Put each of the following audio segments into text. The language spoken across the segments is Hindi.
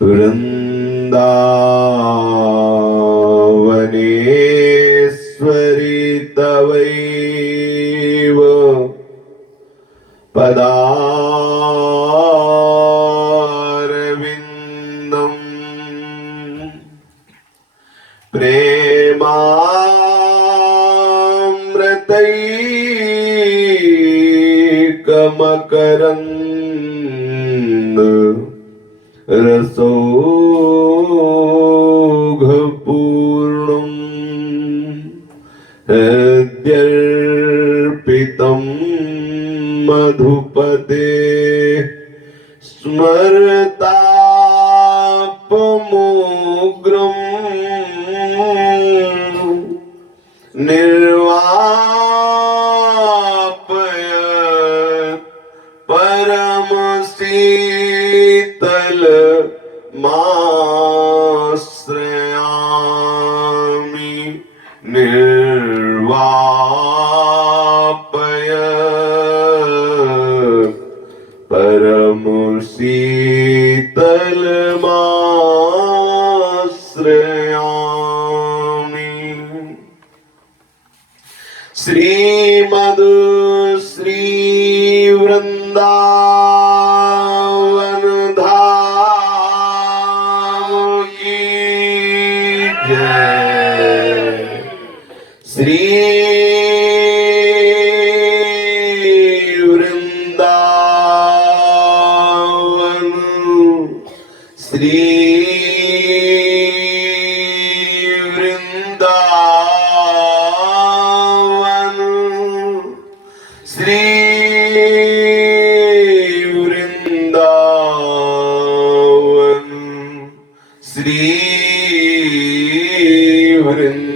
वृन्दावनेश्वरि तवैव पदारविन्दम् प्रेमामृतैकमकरन्द रसौघपूर्णम् हृद्यर्पितं मधुपते स्मरतापमोग्रम् निर्वापयत् परमशीतल माश्रयामि निर्वापयत् परमशीतल माश्रयामि। श्रीमद् श्री वृंदावन धाम की जय। श्री वृंदावन श्री वृंदावन श्री वृंदावन श्री वृंदावन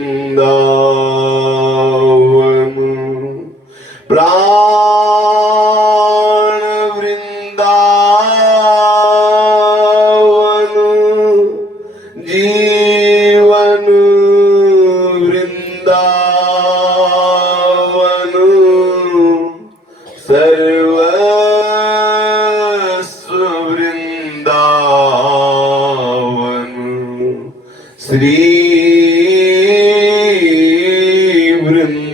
प्राण वृंदावन जीवन वृंदावन सर्वस्व वृंदावन श्री वृंदावन।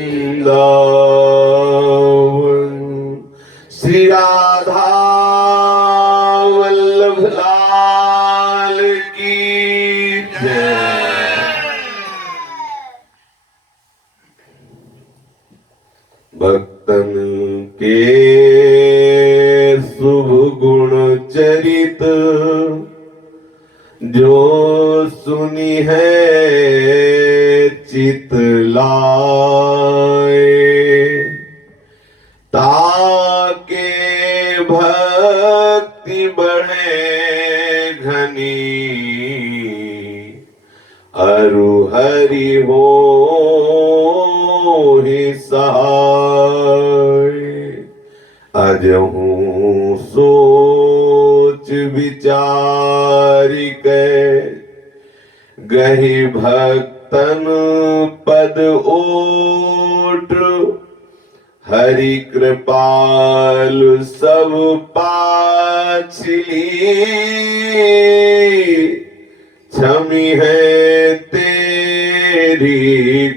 श्री राधा वल्लभ लाल की जय। भक्तन के शुभ गुण चरित जो सुनी है चित लाए, ताके भक्ति बढ़े घनी अरु हरि हो ही सहाय। अजहूँ सोच विचार के गहि भक्तन पद ओट, हरि कृपाल सब पाछली क्षमी है तेरी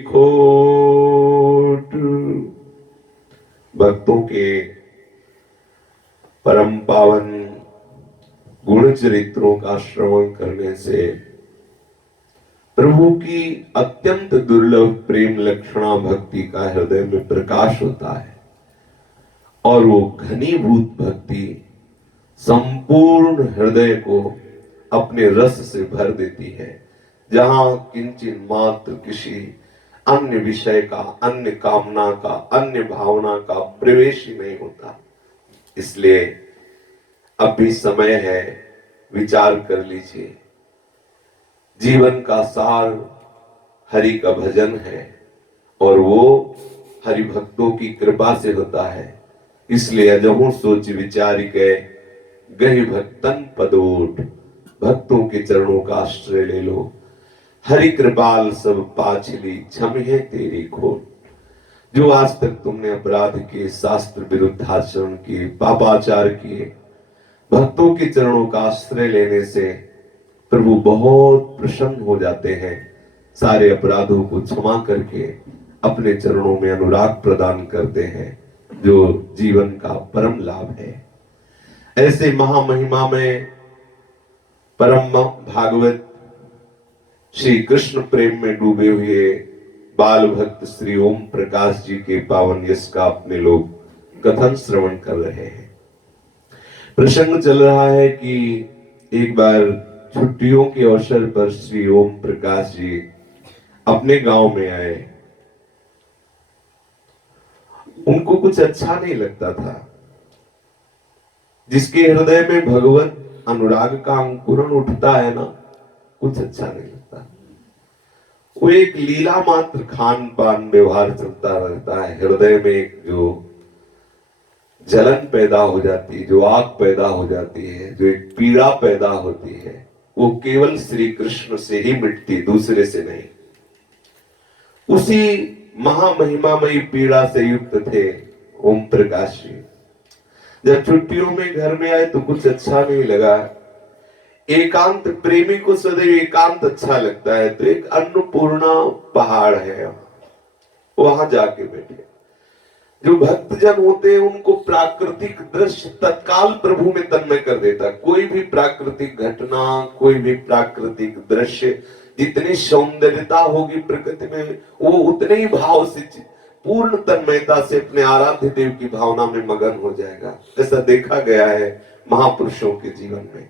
खोट। भक्तों के परम पावन गुण चरित्रों का श्रवण करने से प्रभु की अत्यंत दुर्लभ प्रेम लक्षणा भक्ति का हृदय में प्रकाश होता है और वो घनीभूत भक्ति संपूर्ण हृदय को अपने रस से भर देती है, जहां किंचित मात्र किसी अन्य विषय का, अन्य कामना का, अन्य भावना का प्रवेश ही नहीं होता। इसलिए अब भी समय है, विचार कर लीजिए। जीवन का सार हरि का भजन है और वो हरि भक्तों की कृपा से होता है। इसलिए अजहूँ सोच विचार के गहि भक्तन पदोट, भक्तों के चरणों का आश्रय ले लो। हरि कृपाल सब पाछली क्षम है तेरी खोट। जो आज तक तुमने अपराध किए, शास्त्र विरुद्ध आचरण किए, पापाचार किए, भक्तों के चरणों का आश्रय लेने से प्रभु बहुत प्रसन्न हो जाते हैं, सारे अपराधों को क्षमा करके अपने चरणों में अनुराग प्रदान करते हैं, जो जीवन का परम लाभ है। ऐसे महामहिमा में परम भागवत श्री कृष्ण प्रेम में डूबे हुए बाल भक्त श्री ओम प्रकाश जी के पावन यश का अपने लोग कथन श्रवण कर रहे हैं। प्रसंग चल रहा है कि एक बार छुट्टियों के अवसर पर श्री ओम प्रकाश जी अपने गांव में आए। उनको कुछ अच्छा नहीं लगता था। जिसके हृदय में भगवत अनुराग का अंकुरण उठता है ना, कुछ अच्छा नहीं लगता। वो एक लीला मात्र खान पान व्यवहार चलता रहता है, हृदय में एक जो जलन पैदा हो जाती है, जो आग पैदा हो जाती है, जो एक पीड़ा पैदा होती है, वो केवल श्री कृष्ण से ही मिटती, दूसरे से नहीं। उसी महामहिमामयी पीड़ा से युक्त थे ओम प्रकाश जी। जब छुट्टियों में घर में आए तो कुछ अच्छा नहीं लगा। एकांत, प्रेमी को सदैव एकांत अच्छा लगता है, तो एक अन्नपूर्णा पहाड़ है, वहां जाके बैठे। जो भक्तजन होते हैं उनको प्राकृतिक दृश्य तत्काल प्रभु में तन्मय कर देता। कोई भी प्राकृतिक घटना, कोई भी प्राकृतिक दृश्य, जितनी सौंदर्यता होगी प्रकृति में, वो उतने ही भाव से, पूर्ण तन्मयता से अपने आराध्य देव की भावना में मगन हो जाएगा। ऐसा देखा गया है महापुरुषों के जीवन में।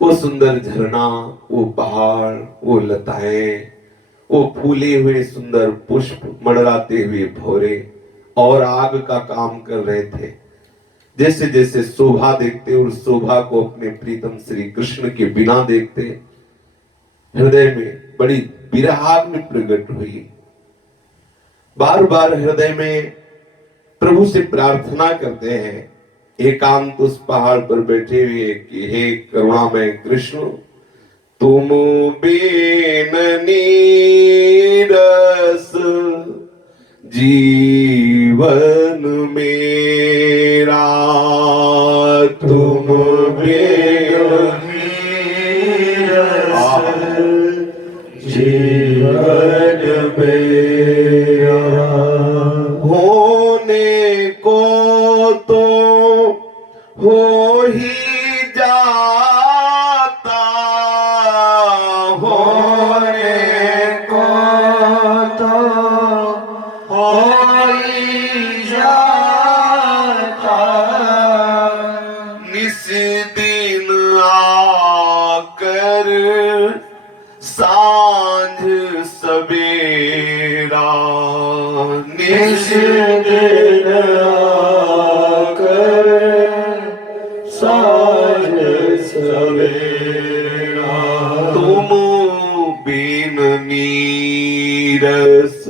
वो सुंदर झरना, वो पहाड़, वो लताएं, वो फूले हुए सुंदर पुष्प, मंडराते हुए भौरे और आग का काम कर रहे थे। जैसे जैसे शोभा देखते और शोभा को अपने प्रीतम श्री कृष्ण के बिना देखते, हृदय में बड़ी विरहाग में प्रकट हुई। बार बार हृदय में प्रभु से प्रार्थना करते हैं, एकांत उस पहाड़ पर बैठे हुए कि हे करुणामय कृष्ण, तुम बिन नीरस जीवन मेरा, तुम बिन नीरस जीवन मेरा, होने को तो हो ही जाता, होने को तो हो ही जाता, निस दिन आकर सांझ सवेरा, निस दिन आकर सांझ सवेरा, तुम बिन नीरस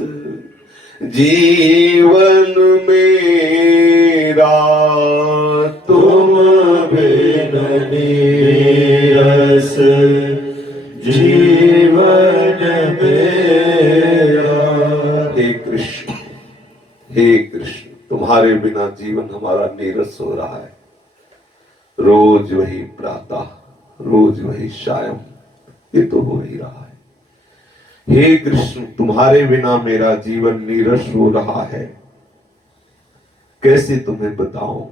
जीवन मेरा, तुम बिन नीरस जीवन मेरा। हे कृष्ण, हे कृष्ण, तुम्हारे बिना जीवन हमारा नीरस हो रहा है। रोज वही प्रातः, रोज वही सायं, ये तो हो ही रहा है। हे कृष्ण, तुम्हारे बिना मेरा जीवन नीरस हो रहा है। कैसे तुम्हें बताऊं?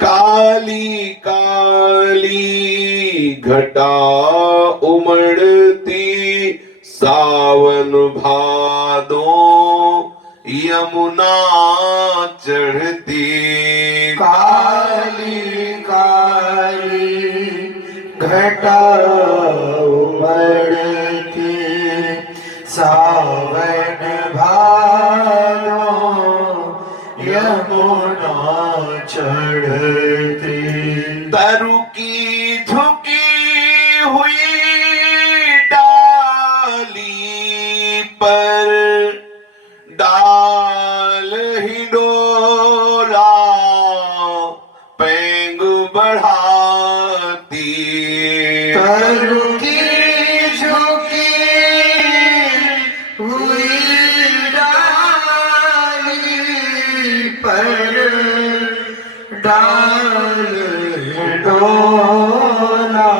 काली काली घटा उमड़ती, सावन भादो यमुना चढ़ती, काली काली घटा उमड़ती, सावन भादो यमुना चढ़ती, तरु की झुकी हुई डाली पर डाल ही डोला पेंग बढ़ाती, तरु की झुकी हुई डाली पर डाल डोला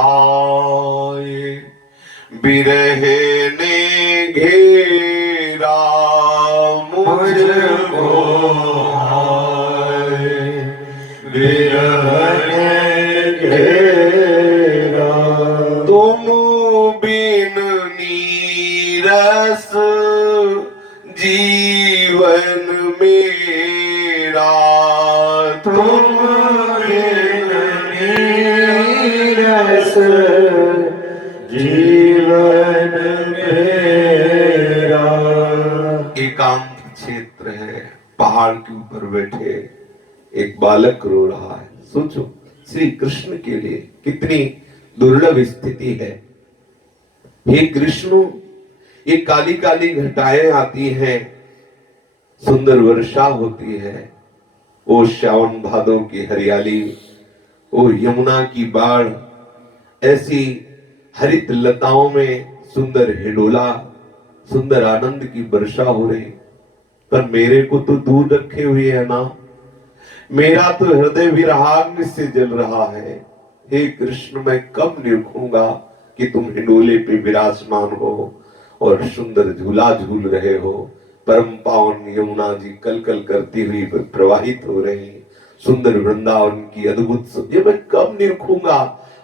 हाय, विरह ने घेरा मुझको हाय, विरह ने घेरा। तुम बिन नीरस जीवन मेरा, तुम बिन नीरस जीवन मेरा। एकांत क्षेत्र है, पहाड़ के ऊपर बैठे एक बालक रो रहा है। सोचो, श्री कृष्ण के लिए कितनी दुर्लभ स्थिति है। हे कृष्ण, ये काली काली घटाएं आती हैं, सुंदर वर्षा होती है, वो श्रावण भादों की हरियाली, वो यमुना की बाढ़, ऐसी हरित लताओं में सुंदर हिडोला, सुंदर आनंद की वर्षा हो रही, पर मेरे को तो दूर रखे हुए है ना। मेरा तो हृदय विरहाग्नि से जल रहा है। हे कृष्ण, मैं कब निरखूंगा कि तुम हिडोले पे विराजमान हो और सुंदर झूला झूल रहे हो। परम पावन यमुना जी कल कल करती हुई प्रवाहित हो रही, सुंदर वृंदावन की अद्भुत, ये मैं कब निरखूंगा।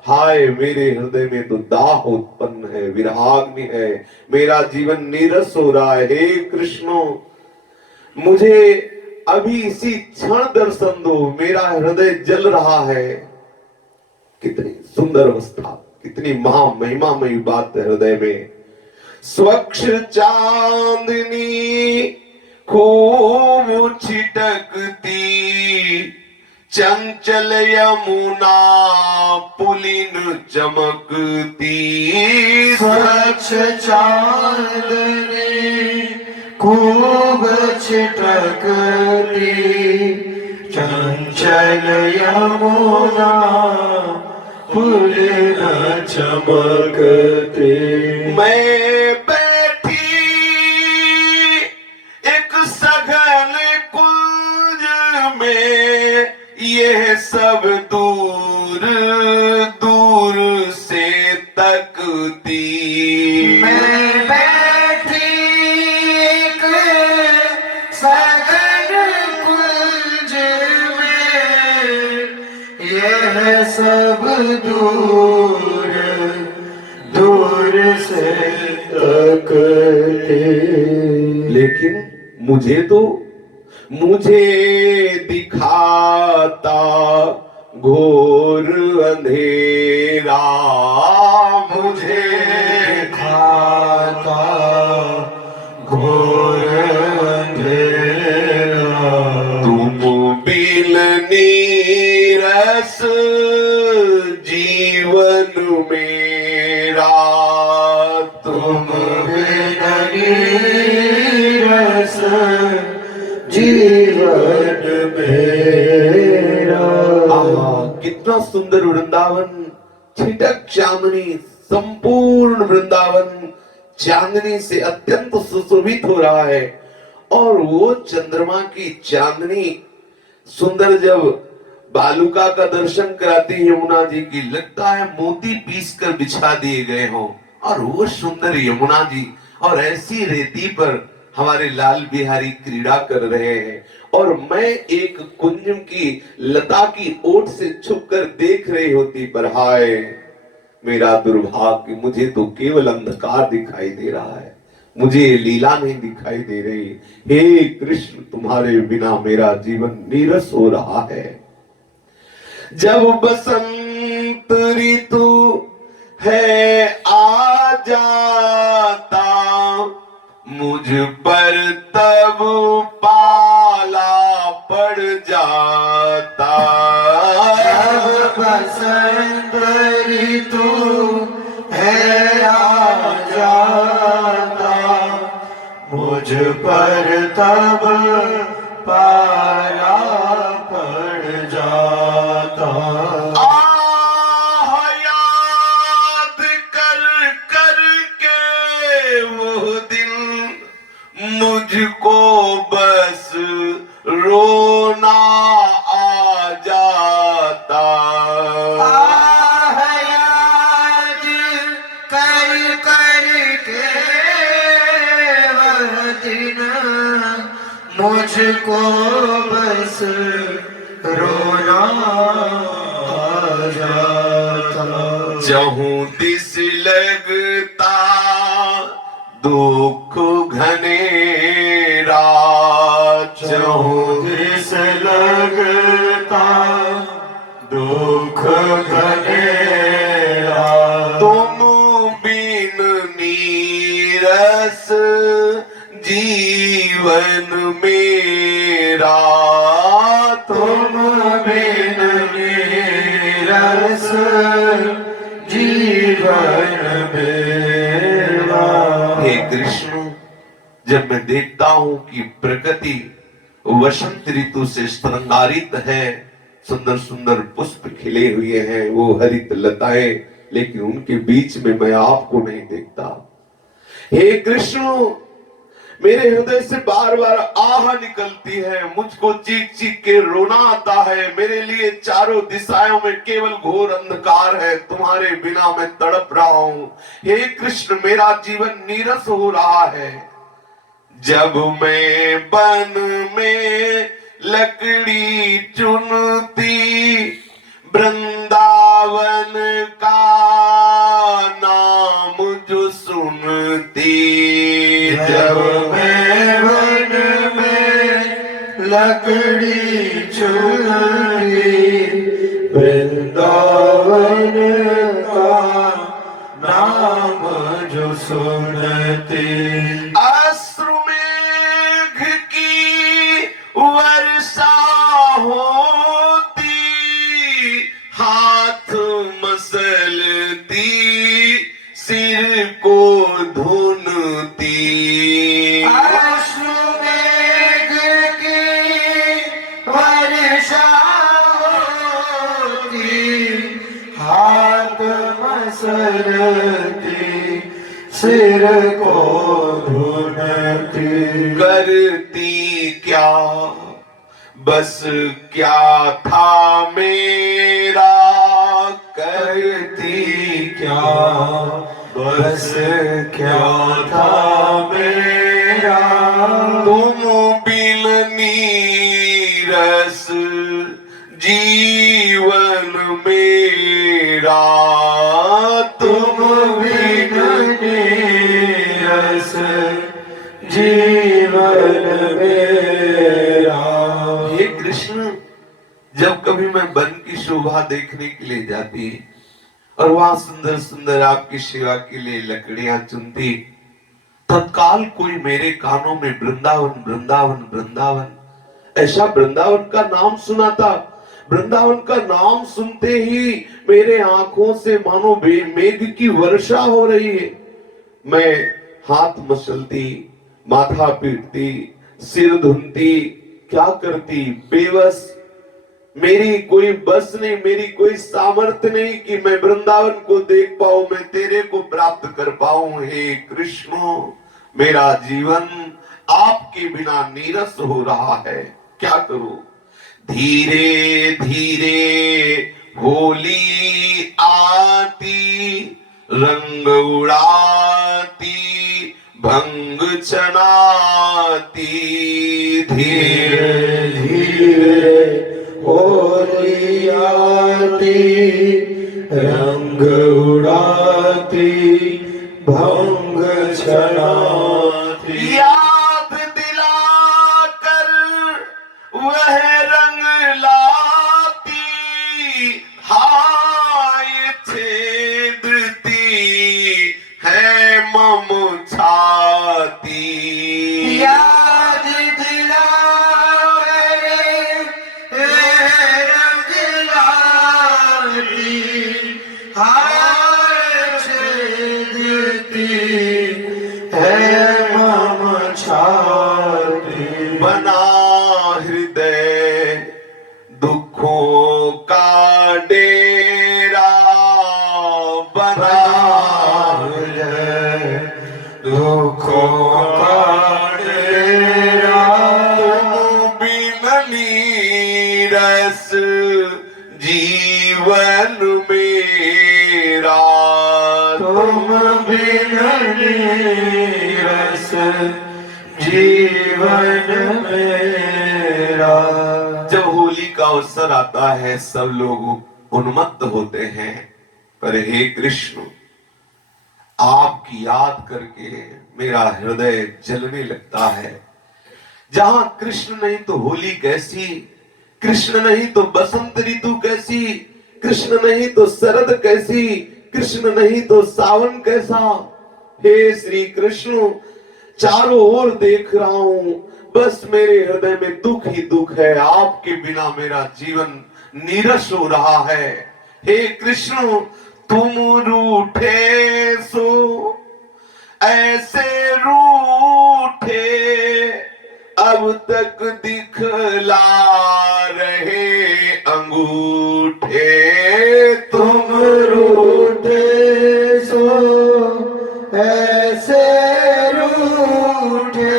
हाय, मेरे हृदय में तो दाह उत्पन्न है, विरहाग्नि है, मेरा जीवन नीरस हो रहा है। हे कृष्ण, मुझे अभी इसी क्षण दर्शन दो, मेरा हृदय जल रहा है। कितनी सुंदर अवस्था, कितनी महामहिमामयी बात है हृदय में। स्वच्छ चांदनी खूब छिटकती, चंचल यमुना पुलिन चमकती। स्वच्छ चांदनी खूब छिटकती, चंचल यमुना पुलिन चमकती। मैं बैठी एक सघन कुंज में, यह सब दूर दूर से तकती। मैं बैठी एक सघन कुंज में, यह सब दूर दूर से तकती। लेकिन मुझे दिखाता घोर अंधेरा, मुझे दिखाता घोर अंधेरा। तुम बिन नीरस जीवन मेरा, तुम बिन नीरस जीवन मेरा। कितना सुंदर वृंदावन, छिटक चांदनी, संपूर्ण वृंदावन चांदनी से अत्यंत सुशोभित हो रहा है। और वो चंद्रमा की चांदनी सुंदर जब बालुका का दर्शन कराती है यमुना जी की, लगता है मोती पीस कर बिछा दिए गए हों। और वो सुंदर यमुना जी, और ऐसी रेती पर हमारे लाल बिहारी क्रीड़ा कर रहे हैं, और मैं एक कुंजम की लता की ओट से छुपकर देख रही होती। पर हाय, मेरा दुर्भाग्य, मुझे तो केवल अंधकार दिखाई दे रहा है, मुझे लीला नहीं दिखाई दे रही। हे कृष्ण, तुम्हारे बिना मेरा जीवन नीरस हो रहा है। जब बसंत ऋतु है आ जाता, मुझ पर तब पाला पड़ जाता। जब बसंत ऋतु है आ जाता, मुझ पर तब पाला पड़ जाता। आह, याद कर कर के वो दिन, मुझको बस रोना आ जाता। आह, मुझको बस रोना आ जाता। जहूं दिस लगता दुख घनेरा, जहूं दिस लगता दुख घनेरा। तुम बिन नीरस जीवन मेरा, तुम बिन नीरस जीवन मेरा। हे कृष्ण, जब मैं देखता हूं कि प्रकृति वसंत ऋतु से श्रृंगारित है, सुंदर सुंदर पुष्प खिले हुए हैं, वो हरित लताएं, लेकिन उनके बीच में मैं आपको नहीं देखता। हे कृष्ण, मेरे हृदय से बार बार आह निकलती है, मुझको चीख चीख के रोना आता है। मेरे लिए चारों दिशाओं में केवल घोर अंधकार है, तुम्हारे बिना मैं तड़प रहा हूं। हे कृष्ण, मेरा जीवन नीरस हो रहा है। जब मैं वन में लकड़ी चुनती, वृंदावन का नाम जो सुनती, जब मैं वन में लकड़ी चुनती, वृंदावन का नाम जो सुनती। अश्रुमेघ की वर्षा होती, हाथ मसलती, सिर को धुनती। अश्रुमेघ की वर्षा होती, हाथ मसलती, सिर को धुनती। करती क्या बस क्या था मेरा, करती क्या बस क्या था मेरा। तुम बिन नीरस जीवन मेरा, तुम बिन नीरस जीवन मेरा। हे कृष्ण, जब कभी मैं वन की शोभा देखने के लिए जाती और वहां सुंदर सुंदर आपकी सेवा के लिए लकड़ियां चुनती, तत्काल कोई मेरे कानों में वृंदावन वृंदावन वृंदावन, ऐसा वृंदावन का नाम सुना था। वृंदावन का नाम सुनते ही मेरे आंखों से मानो मेघ की वर्षा हो रही है। मैं हाथ मसलती, माथा पीटती, सिर धुनती, क्या करती, बेबस। मेरी कोई बस नहीं, मेरी कोई सामर्थ्य नहीं कि मैं वृंदावन को देख पाऊं, मैं तेरे को प्राप्त कर पाऊं। हे कृष्ण, मेरा जीवन आपके बिना नीरस हो रहा है, क्या करूं। धीरे धीरे होली आती, रंग उड़ाती, भंग चनाती। धीरे धीरे होली आती, रंग उड़ाती, भंग छनाती। याद दिलाकर वह रंग लाती, हाय छेदती है मम छाती। याद दिलाकर रंग लाती, हाय छेदती है मम छाती। बना हृदय दुखों का डेरा, बना हृदय दुखों का डेरा। तुम बिन नीरस जीवन मेरा, तुम बिन नीरस जीवन मेरा। जब होली का अवसर आता है सब लोग उन्मत्त होते हैं, पर हे कृष्ण आपकी याद करके मेरा हृदय जलने लगता है। जहां कृष्ण नहीं तो होली कैसी, कृष्ण नहीं तो बसंत ऋतु कैसी, कृष्ण नहीं तो शरद कैसी, कृष्ण नहीं तो सावन कैसा। हे श्री कृष्ण चारों ओर देख रहा हूं, बस मेरे हृदय में दुख ही दुख है। आपके बिना मेरा जीवन नीरस हो रहा है। हे कृष्ण तुम रूठे सो ऐसे रूठे अब तक दिखला रहे अंगूठे। तुम रूठे सो ऐसे रूठे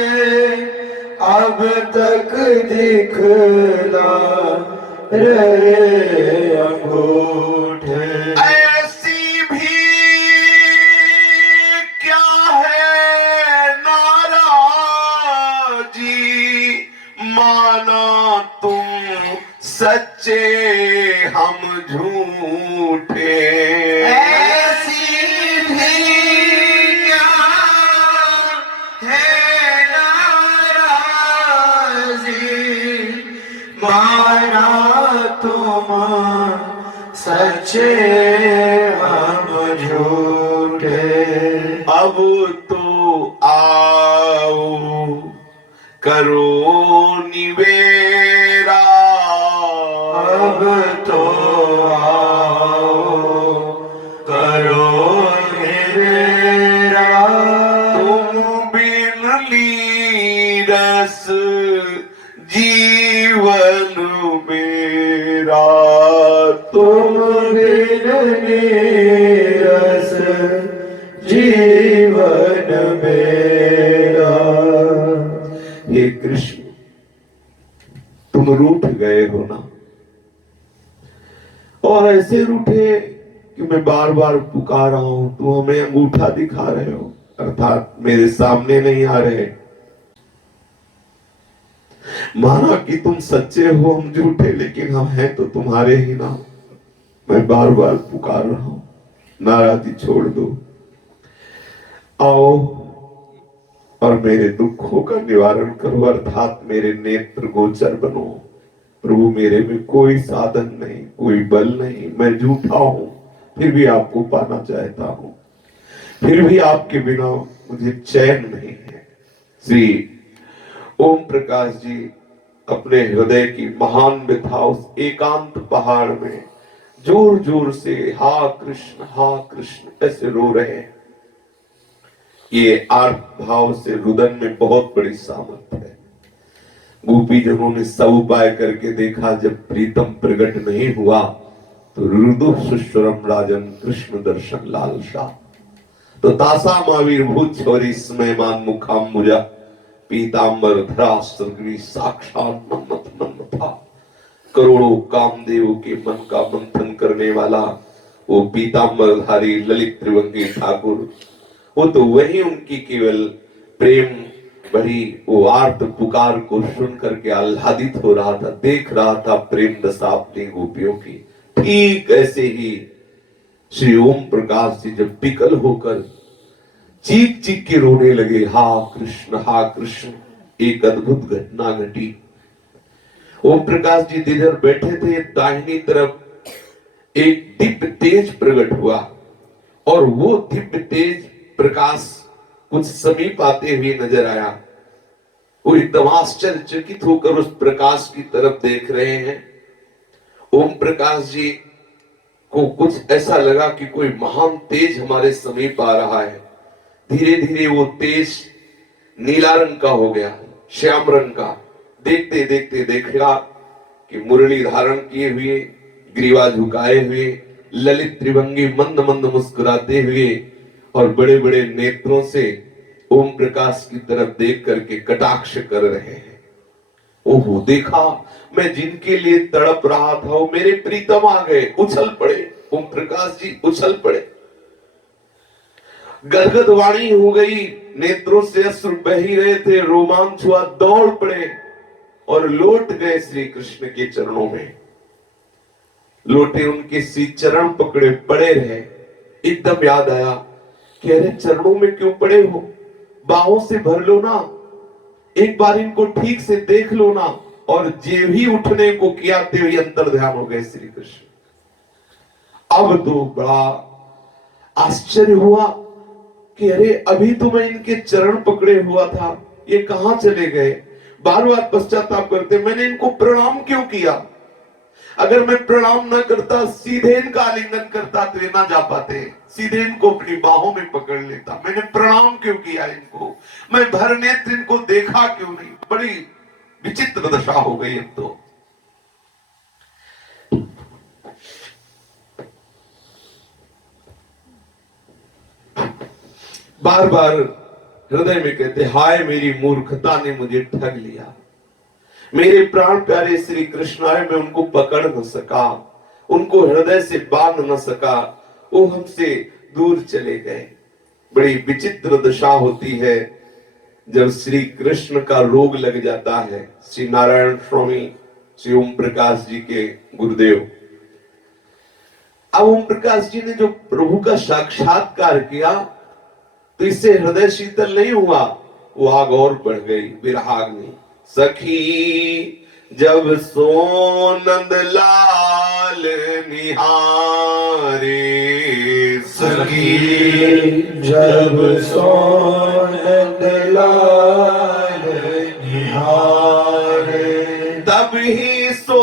अब तक दिखला रहे अंगूठे। ऐसी भी क्या है नाराजी, माना तुम सच्चे हम झूठे। ऐसी भी क्या है नाराज़ी, माना तुम सच्चे हम झूठे। अब तो आओ करो निवेरा, अब तो आओ करो निवेरा। तुम बिन लीरस जीवन मेरा। तुम बिन नीरस जीवन मेरा। हे कृष्ण तुम रूठ गए हो ना, और ऐसे रूठे कि मैं बार बार पुकार रहा हूं, तुम हमें अंगूठा दिखा रहे हो, अर्थात मेरे सामने नहीं आ रहे। माना कि तुम सच्चे हो हम झूठे, लेकिन हम हैं तो तुम्हारे ही ना। मैं बार बार पुकार रहा हूं, नाराजी छोड़ दो, आओ और मेरे दुखों का निवारण करो, अर्थात मेरे नेत्र गोचर बनो। प्रभु मेरे में कोई साधन नहीं, कोई बल नहीं, मैं झूठा हूं, फिर भी आपको पाना चाहता हूं, फिर भी आपके बिना मुझे चैन नहीं है। श्री ओम प्रकाश जी अपने हृदय की महान व्यथा उस एकांत पहाड़ में जोर जोर से हा कृष्ण ऐसे रो रहे हैं। ये आर्त भाव से रुदन में बहुत बड़ी सामर्थ्य है। गोपी जनों ने सब उपाय करके देखा, जब प्रीतम प्रकट नहीं हुआ तो रुदु सुश्वरम राजन कृष्ण दर्शन लालसा। तो तासा माविर्भूत छोरी स्मयमान मुखाम्बुजा पीतांबर धरा सर्गवी साक्षात मन्मथ था। करोड़ों कामदेव के मन का मंथन करने वाला वो पीतांबरधारी ललित त्रिभंगी ठाकुर, वो तो वही उनकी केवल प्रेम भरी वो आर्त पुकार को सुन करके आह्लादित हो रहा था, देख रहा था प्रेम दशा अपनी गोपियों की। ठीक ऐसे ही श्री ओम प्रकाश जी जब विकल होकर चीख चीख के रोने लगे, हा कृष्ण, एक अद्भुत घटना घटी। ओम प्रकाश जी जिधर बैठे थे दाहिनी तरफ एक दिव्य तेज प्रकट हुआ, और वो दिव्य तेज प्रकाश कुछ समीप आते हुए नजर आया। वो एकदम आश्चर्यचकित होकर उस प्रकाश की तरफ देख रहे हैं। ओम प्रकाश जी को कुछ ऐसा लगा कि कोई महान तेज हमारे समीप आ रहा है। धीरे धीरे वो तेज नीला रंग का हो गया, श्याम रंग का। देखते देखते देखा कि मुरली धारण किए हुए, ग्रीवा झुकाए हुए, ललित त्रिभंगी मंद मंद मुस्कुराते हुए और बड़े बड़े नेत्रों से ओम प्रकाश की तरफ देख करके कटाक्ष कर रहे हैं। ओहो, देखा मैं जिनके लिए तड़प रहा था वो मेरे प्रीतम आ गए, उछल पड़े। ओम प्रकाश जी उछल पड़े, गदगद वाणी हो गई, नेत्रों से अश्रु बह ही रहे थे, रोमांच हुआ, दौड़ पड़े और लौट गए श्री कृष्ण के चरणों में। लौटे, उनके श्री चरण पकड़े पड़े रहे। एकदम याद आया कि अरे चरणों में क्यों पड़े हो, बाहों से भर लो ना, एक बार इनको ठीक से देख लो ना। और जे भी उठने को किया ते हुए अंतर ध्यान हो गए श्री कृष्ण। अब तो बड़ा आश्चर्य हुआ कि अरे अभी तो मैं इनके चरण पकड़े हुआ था, ये कहां चले गए। बार बार पश्चाताप करते, मैंने इनको प्रणाम क्यों किया। अगर मैं प्रणाम न करता, सीधे इनका आलिंगन करता तो ये ना जा पाते, सीधे इनको अपनी बाहों में पकड़ लेता। मैंने प्रणाम क्यों किया इनको, मैं भर नेत्र इनको देखा क्यों नहीं। बड़ी विचित्र दशा हो गई अब तो। बार बार हृदय में कहते, हाय मेरी मूर्खता ने मुझे ठग लिया। मेरे प्राण प्यारे श्री कृष्ण आए, मैं उनको पकड़ न सका, उनको हृदय से बांध न सका, वो हमसे दूर चले गए। बड़ी विचित्र दशा होती है जब श्री कृष्ण का रोग लग जाता है। श्री नारायण स्वामी श्री ओम प्रकाश जी के गुरुदेव, अब ओम प्रकाश जी ने जो प्रभु का साक्षात्कार किया तो इससे हृदय शीतल नहीं हुआ, वो आग और बढ़ गई, विरहाग्नि। सखी जब सो नंद लाल निहारे, सखी जब सो नंद लाल निहारे, तब ही सो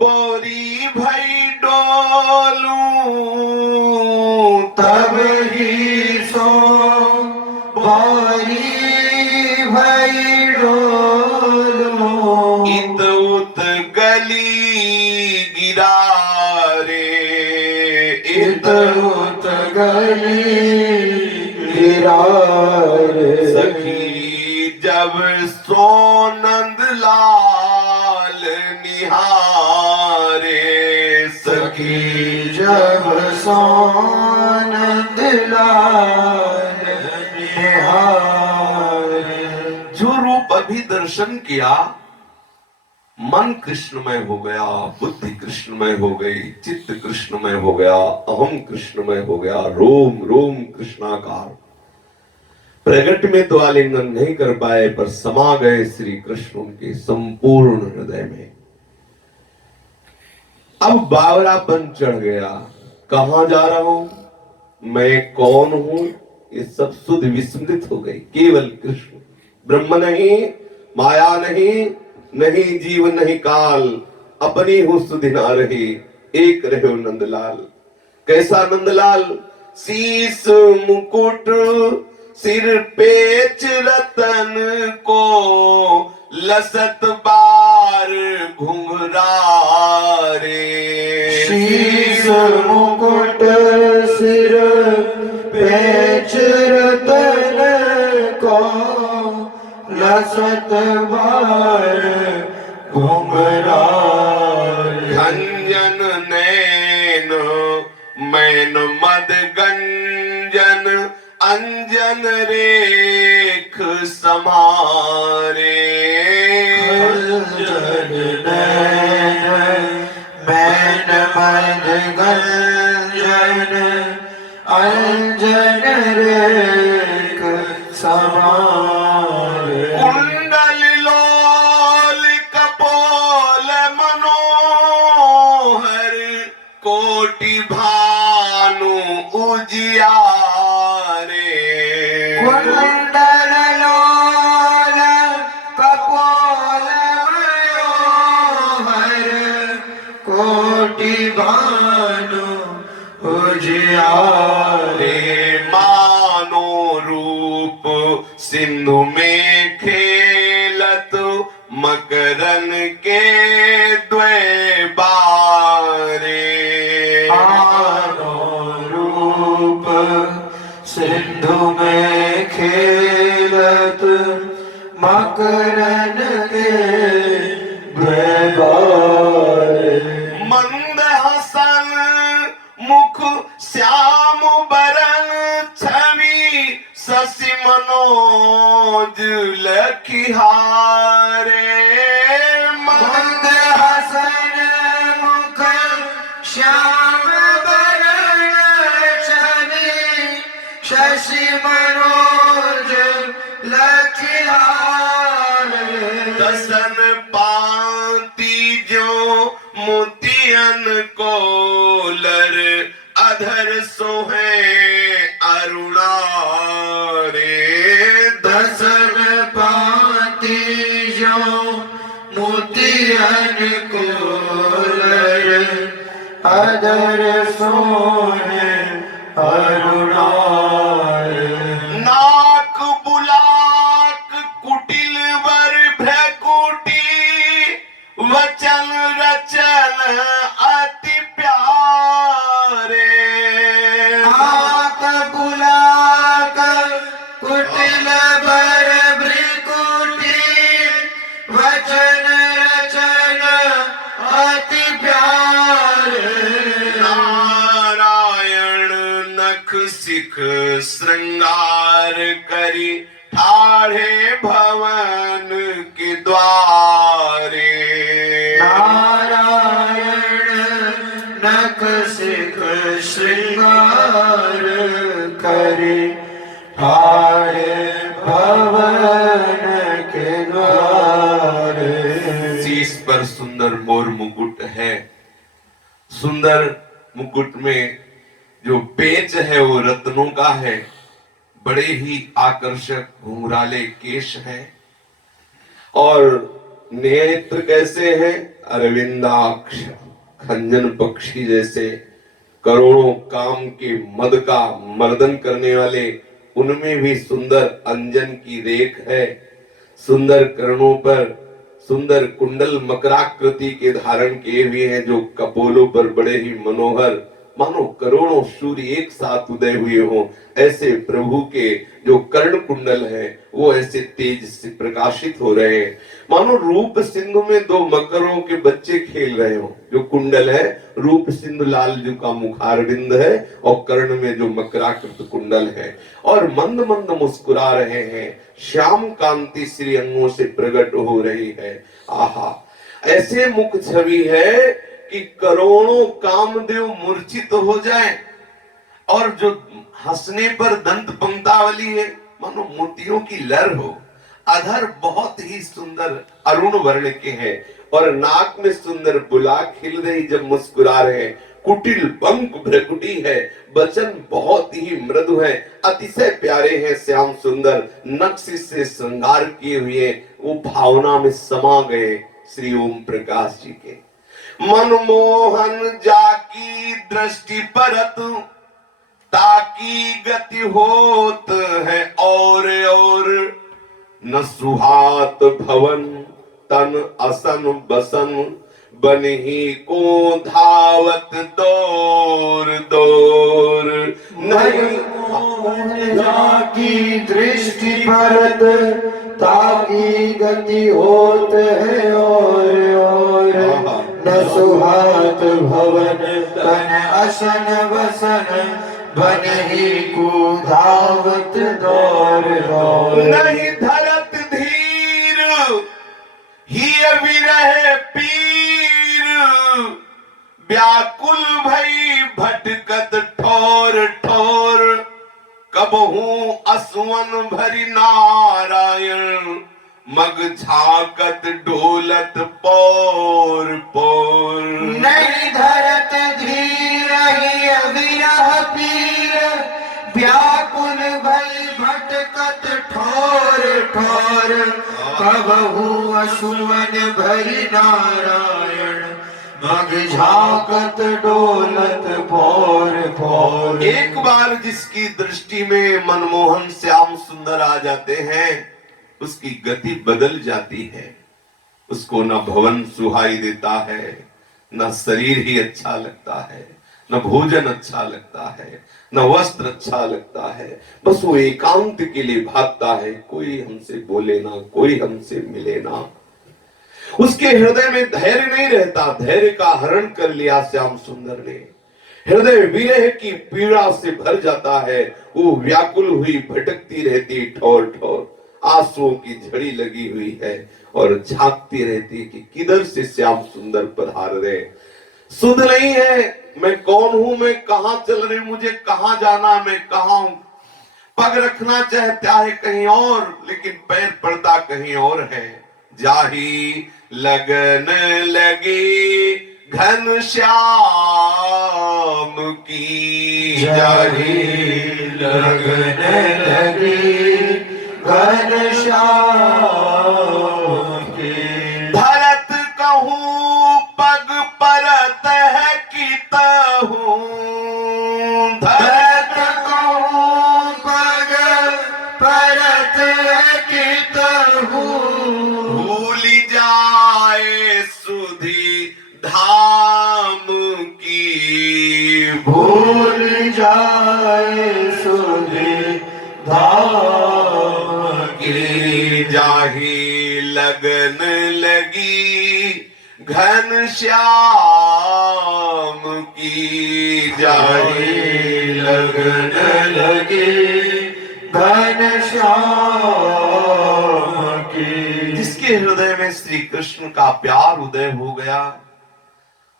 बोरी भई डोलू, तब ही सो भाई भाई डोलो, इत उत गली गिरा रे, इत उत गली गिरा रे। सखी जब सोनंद लाल निहारे, सखी जब सोनंद लाल निहारे, जो रूप अभी दर्शन किया, मन कृष्णमय हो गया, बुद्धि कृष्णमय हो गई, चित्त कृष्णमय हो गया, अहम कृष्णमय हो गया, रोम रोम कृष्णाकार। प्रगट में तो आलिंगन नहीं कर पाए, पर समा गए श्री कृष्ण उनके संपूर्ण हृदय में। अब बावरापन चढ़ गया, कहां जा रहा हूं, मैं कौन हूं, ये सब सुध विस्मृत हो गई। केवल कृष्ण, ब्रह्म नहीं, माया नहीं, नहीं जीव नहीं काल, अपनी हो सुधि ना रही, एक रहे नंदलाल। कैसा नंदलाल, शीस मुकुट सिर पेच रतन को, लसत बार घुंघरारे। शीस मुकुट सिर पेच रतन को, लसत बार घुंघरा, खंजन नैन मैन मद गंजन, अंजन रेख समारे। खंजन नैन मैन मद गंजन, अंजन रेख समारे। कुंडल लोल कपोल मनोहर, कोटि भानु उजियारे। कुंडल लोल कपोल मनोहर, कोटि भानु उजियारे। मानो रूप सिंधु में खेलत, मकरन के द्वे बारे। मानो रूप सिंधु में खेलत, मकरन के द्वे बारे। मंद हसन मुख श्याम बरन, छवि शशि मनोज लखिहारे मंद हसन मुख श्याम बरण छवि शशि मनोज लखिहारे दसन पाती जो मोतियन कोलर अधर सोहे अरुणारे दसन पाती जो मोतियन कोलर अधर सोहे अरुणार नाक बुलाक कुटिल वर भ्रकुटी वचन रचन अति प्यारे आक बुलाक कुटिल बर भ्रिकुटी वचन रचन अति प्यारे नारायण नख सिख श्रृंगार करी ठाढ़े भवन के द्वारे नारायण नख सिख श्रृंगार करे ठाड़े भवन के द्वारे शीश पर सुंदर मोर मुकुट है। सुंदर मुकुट में जो पेच है वो रत्नों का है। बड़े ही आकर्षक घुंघराले केश हैं और नेत्र कैसे हैं? अरविंदाक्ष खंजन पक्षी जैसे। करोड़ों काम के मद का मर्दन करने वाले उनमें भी सुंदर अंजन की रेख है। सुंदर कर्णों पर सुंदर कुंडल मकराकृति के धारण किए हुए हैं जो कपोलों पर बड़े ही मनोहर मानो करोड़ों सूर्य एक साथ उदय हुए हों ऐसे प्रभु के जो कर्ण कुंडल है वो ऐसे तेज से प्रकाशित हो रहे हैं। मानो रूप सिंधु में दो मकरों के बच्चे खेल रहे हो। जो कुंडल है रूप सिंधु लाल जी का मुखारबिंद है और कर्ण में जो मकराकृत कुंडल है और मंद मंद मुस्कुरा रहे हैं। श्याम कांति श्री अंगों से प्रकट हो रही है। आहा, ऐसे मुख छवि है कि करोड़ों कामदेव मूर्छित हो जाए और जो हंसने पर दंत पंक्तावली है मानो मोतियों की लहर हो। अधर बहुत ही सुंदर अरुण वर्ण के हैं और नाक में सुंदर बुलाक खिल रही जब मुस्कुरा रहे हैं। कुटिल पंख भ्रकुटी है। वचन बहुत ही मृदु है, अतिशय प्यारे हैं। श्याम सुंदर नक्श से श्रृंगार किए हुए वो भावना में समा गए श्री ओम प्रकाश जी के। मनमोहन जाकी दृष्टि परत ताकी गति होत है और न सुहात भवन तन असन बसन बनही को धावत दौर दौर नहीं की दृष्टि परत ताकि गति होत है और न सुहात भवन तन असन वसन बन ही को धावत दौर दौर नहीं धरत धीर ही विरह पीर व्याकुल भई भटकत ठोर ठोर कबहू असवन भरी नारायण मग झाकत ढोलत पौर पौर नहीं धरत धीर ही विरह पीर व्याकुल भई भटकत ठोर ठोर कबहू असुवन भरी नारायण मग झाकत डोलत पौर पौर। एक बार जिसकी दृष्टि में मनमोहन श्याम सुंदर आ जाते हैं उसकी गति बदल जाती है। उसको न भवन सुहाई देता है, न शरीर ही अच्छा लगता है, न भोजन अच्छा लगता है, न वस्त्र अच्छा लगता है। बस वो एकांत के लिए भागता है। कोई हमसे बोले ना, कोई हमसे मिले ना। उसके हृदय में धैर्य नहीं रहता। धैर्य का हरण कर लिया श्याम सुंदर ने। हृदय विरह की पीड़ा से भर जाता है। वो व्याकुल हुई भटकती रहती ठौर ठौर, आंसुओं की झड़ी लगी हुई है और झांकती रहती कि किधर से श्याम सुंदर पधार रहे। सुध नहीं है मैं कौन हूं, मैं कहां चल रही, मुझे कहां जाना, मैं कहां हूं। पग रखना चाहता है कहीं और, लेकिन पैर पड़ता कहीं और है। जाही लगन लगी घन श्याम की, जाही लगन लगी घन श्याम की। भरत कहूँ पग परत है कि तहूँ, भरत कहूँ पग परत है कि तहूँ। भूल जाए सुधि धाम की, भूल जाए सुधि धाम की। जाही लगन लगी घन श्याम की, जाही लगन लगी घन श्याम की। जिसके हृदय में श्री कृष्ण का प्यार उदय हो गया,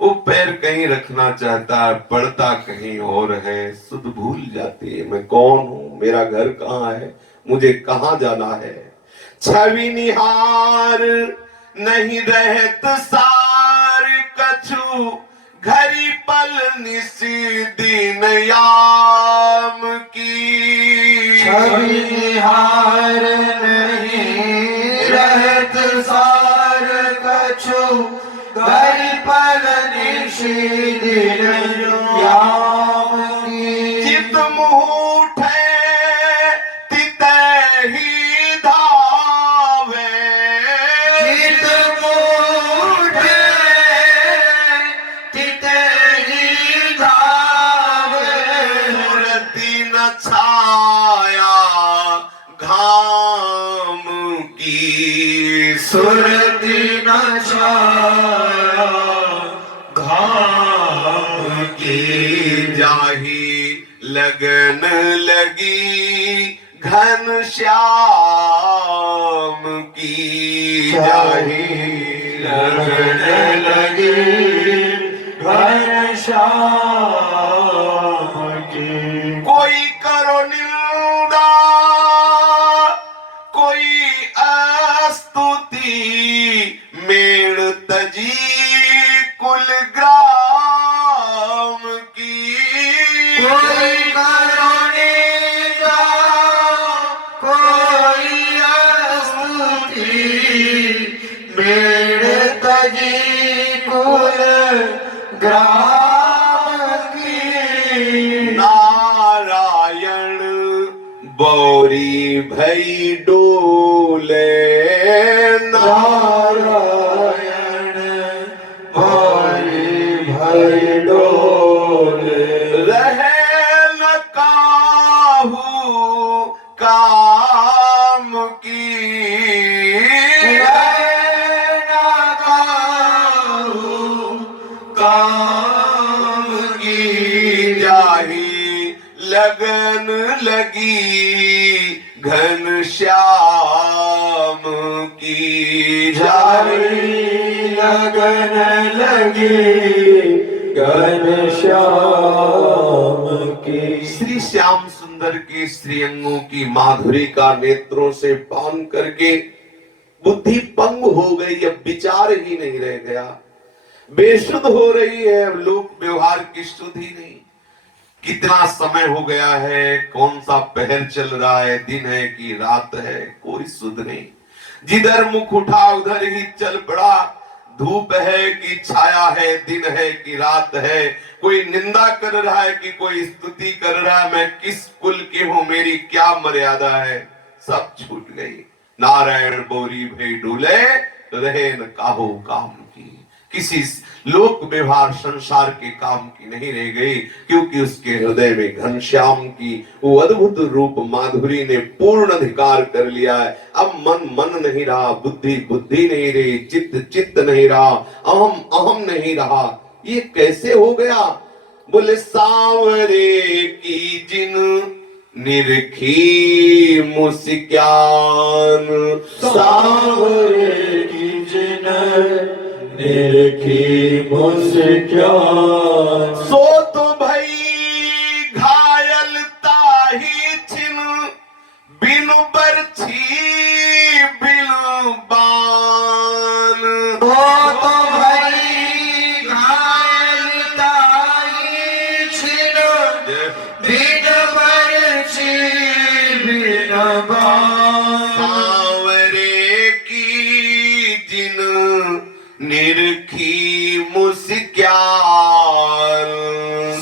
वो पैर कहीं रखना चाहता है, पड़ता कहीं और है। सुध भूल जाती है मैं कौन हूं, मेरा घर कहाँ है, मुझे कहाँ जाना है। छवि निहार नहीं रहत सार कछु, घरी पल निसी दिन याम की। छवि निहार नहीं रहत सार कछु, घरी पल निसी दिन याम की। चित मुँह उठे तितहि धावे, चित मूठे तितहि धावे। मूर्ति न छाया घाम की, सुरति न छाया घाम की। जाही लगन लगी घन श्याम की, जाही लगन लगी घन श्याम की। कोई करो निंदा कोई स्तुति, मेण तजी कुल ग्राम की। कोई करो निंदा कोई स्तुति, मेड़ तजी कुल ग्राम की। नारायण बौरी भई डोले, नारायण भाई भाई डोले। रहे न काहू काम की, काम की। जाही लगन लगी घन श्याम की। जाही लगन लगी घन श्याम की। श्री श्याम सुंदर के श्रीअंगों की माधुरी का नेत्रों से पान करके बुद्धि पंग हो गई, अब विचार ही नहीं रह गया। बेसुध हो रही है, अब लोक व्यवहार की शुद्ध ही नहीं। कितना समय हो गया है, कौन सा पहर चल रहा है, दिन है कि रात है, कोई सुध नहीं। जिधर मुख उठा उधर ही चल पड़ा। धूप है कि छाया है, दिन है कि रात है, कोई निंदा कर रहा है कि कोई स्तुति कर रहा है। मैं किस कुल की हूं, मेरी क्या मर्यादा है, सब छूट गई। नारायण बोरी भई डूले, रहे न काहो काम की। किसी लोक व्यवहार संसार के काम की नहीं रह गई, क्योंकि उसके हृदय में घनश्याम की वो अद्भुत रूप माधुरी ने पूर्ण अधिकार कर लिया है। अब मन मन नहीं रहा, बुद्धि बुद्धि नहीं रही, चित्त चित्त नहीं रहा, अहम अहम नहीं रहा। ये कैसे हो गया? बोले सांवरे की जिन निरखी मुस्कान, सांवरे की जिन निरखी मुस्कान, सो तो भई घायल ताही छिन बिनु बरछी बिनु बान। ओ तो भई घायल ताही छिन बिन बरछी बिन बान, सांवरे की जिन निरखी मुस्कान,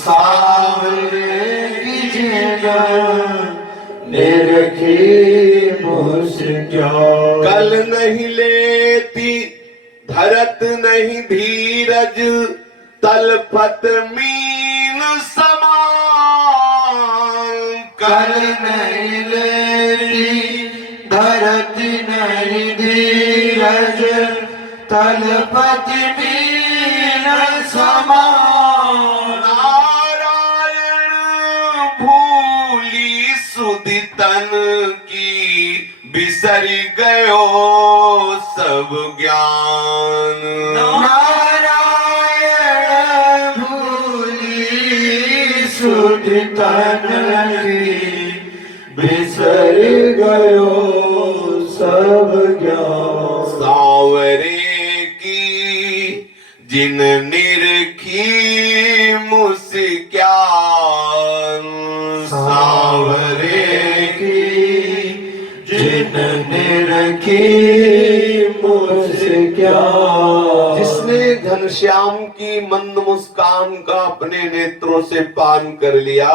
सांवरे की जिन निरखी मुस्कान, कल नहीं लेती धरत नहीं धीरज तलपत मीन समान। कल नहीं लेती धरती नहीं धीरज तलपति मीन समान, नारायण भूली सुदितन की बिसर गयो सब ज्ञान। नारायण भूली सुध तन की बिसर गयो सब ज्ञान, सांवरे की जिन निरखी मुस्कान, सांवरे की जिन निरखी मुस्कान, जिसने घनश्याम की मंद मुस्कान का अपने नेत्रों से पान कर लिया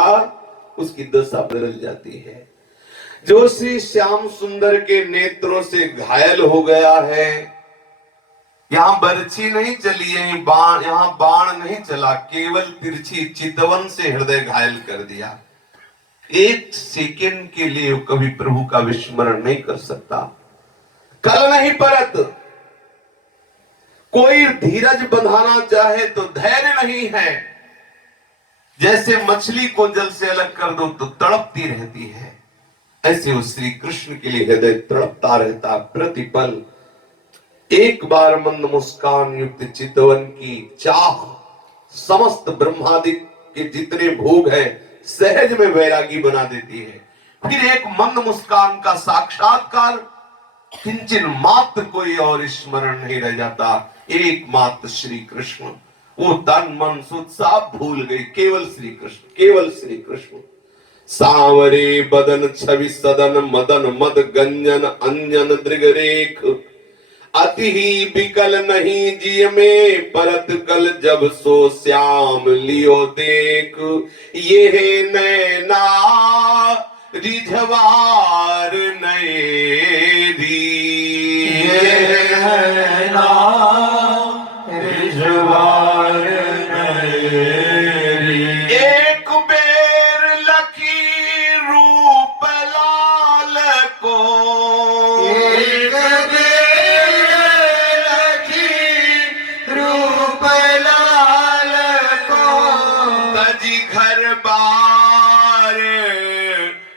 उसकी दशा बदल जाती है। जो श्री श्याम सुंदर के नेत्रों से घायल हो गया है, यहां बरछी नहीं चली है, यहां बाण नहीं चला, केवल तिरछी चितवन से हृदय घायल कर दिया। एक सेकंड के लिए वो कभी प्रभु का विस्मरण नहीं कर सकता। कल नहीं परत, कोई धीरज बंधाना चाहे तो धैर्य नहीं है। जैसे मछली को जल से अलग कर दो तो तड़पती रहती है, ऐसे उस श्री कृष्ण के लिए हृदय तड़पता रहता प्रतिपल। एक बार मंद मुस्कान युक्त चितवन की चाह समस्त ब्रह्मादिक के जितने भोग हैं सहज में वैरागी बना देती है। फिर एक मंद मुस्कान का साक्षात्कार, किंचन मात्र कोई और स्मरण नहीं रह जाता, एकमात्र श्री कृष्ण। वो तन मन सुध सब भूल गई, केवल श्री कृष्ण, केवल श्री कृष्ण। सांवरे बदन छवि सदन मदन मद गंजन अंजन दृगरेख, अति ही बिकल नहीं जिय में परत कल जब सो श्याम लियो देख। ये नैना रिझवार नयेरी, नैना रिझवार नयेरी, एक बेर लखी रूप लाल को, एक बेर लखी रूप लाल को, तजी घर बार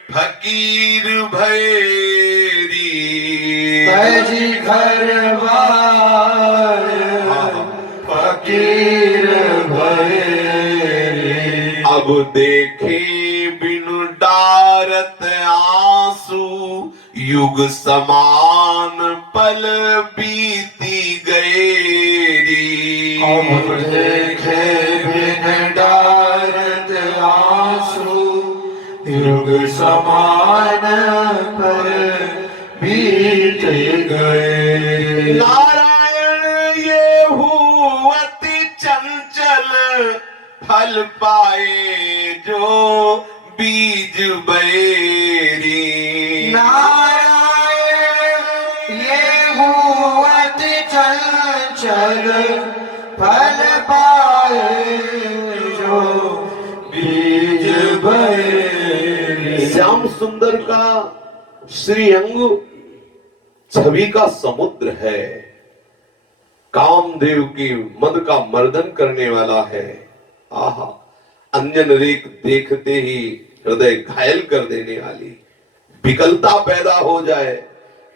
फकीर भैरी, तजी घर बार फकीर भैरी। अब देखे बिनु डारत आंसू युग समान पल बीती गएरी। अब देखे बिन डारत आंसू युग समान पर बीत गए। नारायण ये हुअति चंचल फल पाए जो बीज बैरी। नारायण ये हुअत चंचल फल पाए जो बीज बैरी। श्याम सुंदर का श्री अंग छवि का समुद्र है, कामदेव की मद का मर्दन करने वाला है। आहा, अंजन रेख देखते ही हृदय घायल कर देने वाली, विकलता पैदा हो जाए,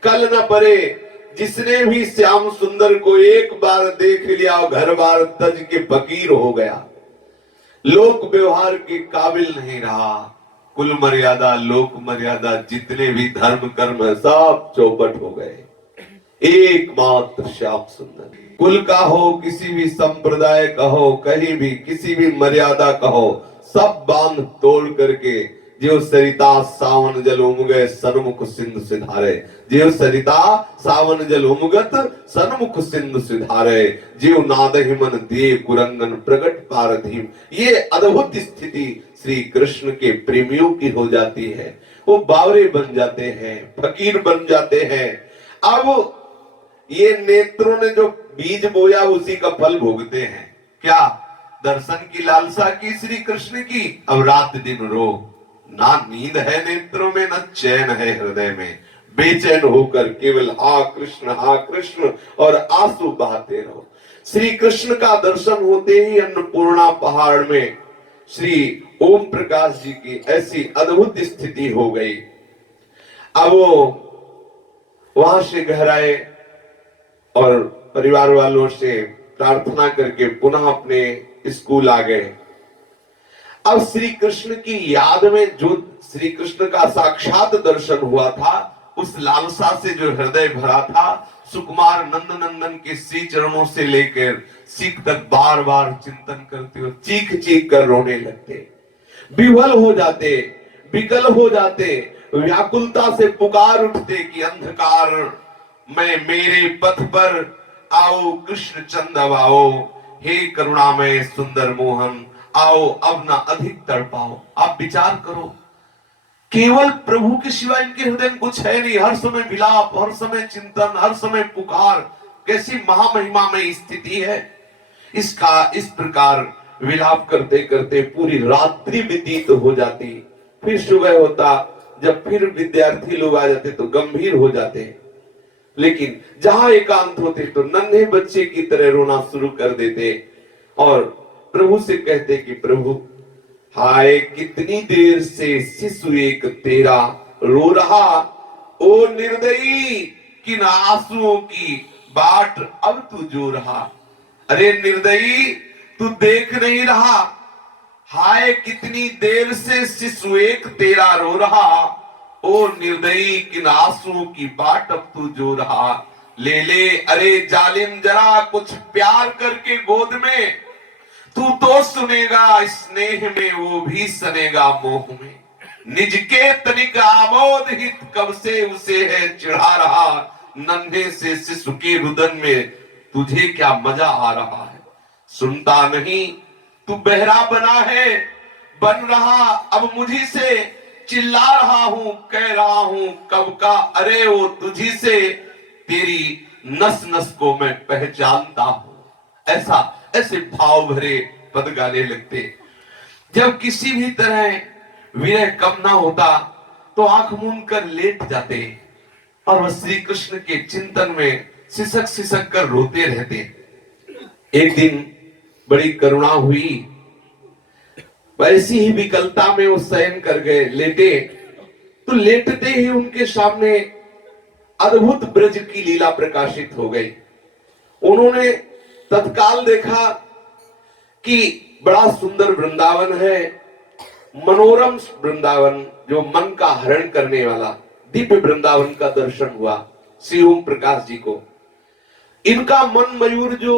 कल न परे। जिसने भी श्याम सुंदर को एक बार देख लिया घर बार तज के फकीर हो गया, लोक व्यवहार के काबिल नहीं रहा। कुल मर्यादा लोक मर्यादा जितने भी धर्म कर्म है सब चौपट हो गए। एकमात्र श्याम सुंदर, कुल का हो, किसी भी संप्रदाय का हो, कहीं भी किसी भी मर्यादा का हो, सब बांध तोड़ करके जो सरिता सावन जल उमगे सन्मुख सिंधु सिधारे, जो सरिता सावन जल उमगत सन्मुख सिंधु सिधारे, जीव नाद हिमन दिए कुरंगन प्रगट पारधीम। ये अद्भुत स्थिति श्री कृष्ण के प्रेमियों की हो जाती है। वो बावरे बन जाते हैं, फकीर बन जाते हैं। अब ये नेत्रों ने जो बीज बोया उसी का फल भोगते हैं। क्या दर्शन की लालसा की श्री कृष्ण की, अब रात दिन रो, ना नींद है नेत्रों में, न चैन है हृदय में, बेचैन होकर केवल हा कृष्ण और आंसू बहाते रहो। श्री कृष्ण का दर्शन होते ही अन्नपूर्णा पहाड़ में श्री ओम प्रकाश जी की ऐसी अद्भुत स्थिति हो गई। अब वो वहां से घर आए और परिवार वालों से प्रार्थना करके पुनः अपने स्कूल आ गए। अब श्री कृष्ण की याद में जो श्री कृष्ण का साक्षात दर्शन हुआ था, उस लालसा से जो हृदय भरा था, सुकुमार नंद नंदन के श्री चरणों से लेकर सीख तक बार बार चिंतन करते हो, चीख चीख कर रोने लगते, विह्वल हो जाते, विकल हो जाते, व्याकुलता से पुकार उठते कि अंधकार में मेरे पथ पर आओ कृष्ण चंद आओ, हे करुणामय सुंदर मोहन आओ, अब ना अधिक तड़पाओ। आप विचार करो, केवल प्रभु के सिवा इनके हृदय में कुछ है नहीं। हर समय विलाप, हर समय चिंतन, हर समय पुकार, कैसी महामहिमामय स्थिति है। इसका इस प्रकार विलाप करते करते पूरी रात्रि व्यतीत हो जाती। फिर सुबह होता, जब फिर विद्यार्थी लोग आ जाते तो गंभीर हो जाते, लेकिन जहां एकांत होते तो नन्हे बच्चे की तरह रोना शुरू कर देते और प्रभु से कहते कि प्रभु, हाय कितनी देर से शिशु एक तेरा रो रहा, ओ निर्दयी किन आंसुओं की बाट अब तू जो रहा। अरे निर्दयी, तू देख नहीं रहा, हाय कितनी देर से शिशु एक तेरा रो रहा, ओ निर्दयी किन आंसुओं की बाट अब तू जो रहा। ले ले अरे जालिम जरा कुछ प्यार करके गोद में, तू तो सुनेगा स्नेह में वो भी सनेगा मोह में। निज के तनिक आमोद हित कब से उसे है चिढ़ा रहा, नन्हे से शिशु के रुदन में तुझे क्या मजा आ रहा है। सुनता नहीं तू बहरा बना है, बन रहा अब मुझी से, चिल्ला रहा हूं कह रहा हूं कब का, अरे वो तुझी से तेरी नस नस को मैं पहचानता हूं। ऐसे भाव भरे पद गाने लगते। जब किसी भी तरह विरह कम ना होता तो आंख मूंद कर लेट जाते और वह श्री कृष्ण के चिंतन में सिसक सिसक कर रोते रहते। एक दिन बड़ी करुणा हुई, वैसी ही विकलता में वो शयन कर गए, लेटे तो लेटते ही उनके सामने अद्भुत ब्रज की लीला प्रकाशित हो गई। उन्होंने तत्काल देखा कि बड़ा सुंदर वृंदावन है, मनोरम वृंदावन, जो मन का हरण करने वाला दिव्य वृंदावन का दर्शन हुआ श्री ओम प्रकाश जी को। इनका मन मयूर जो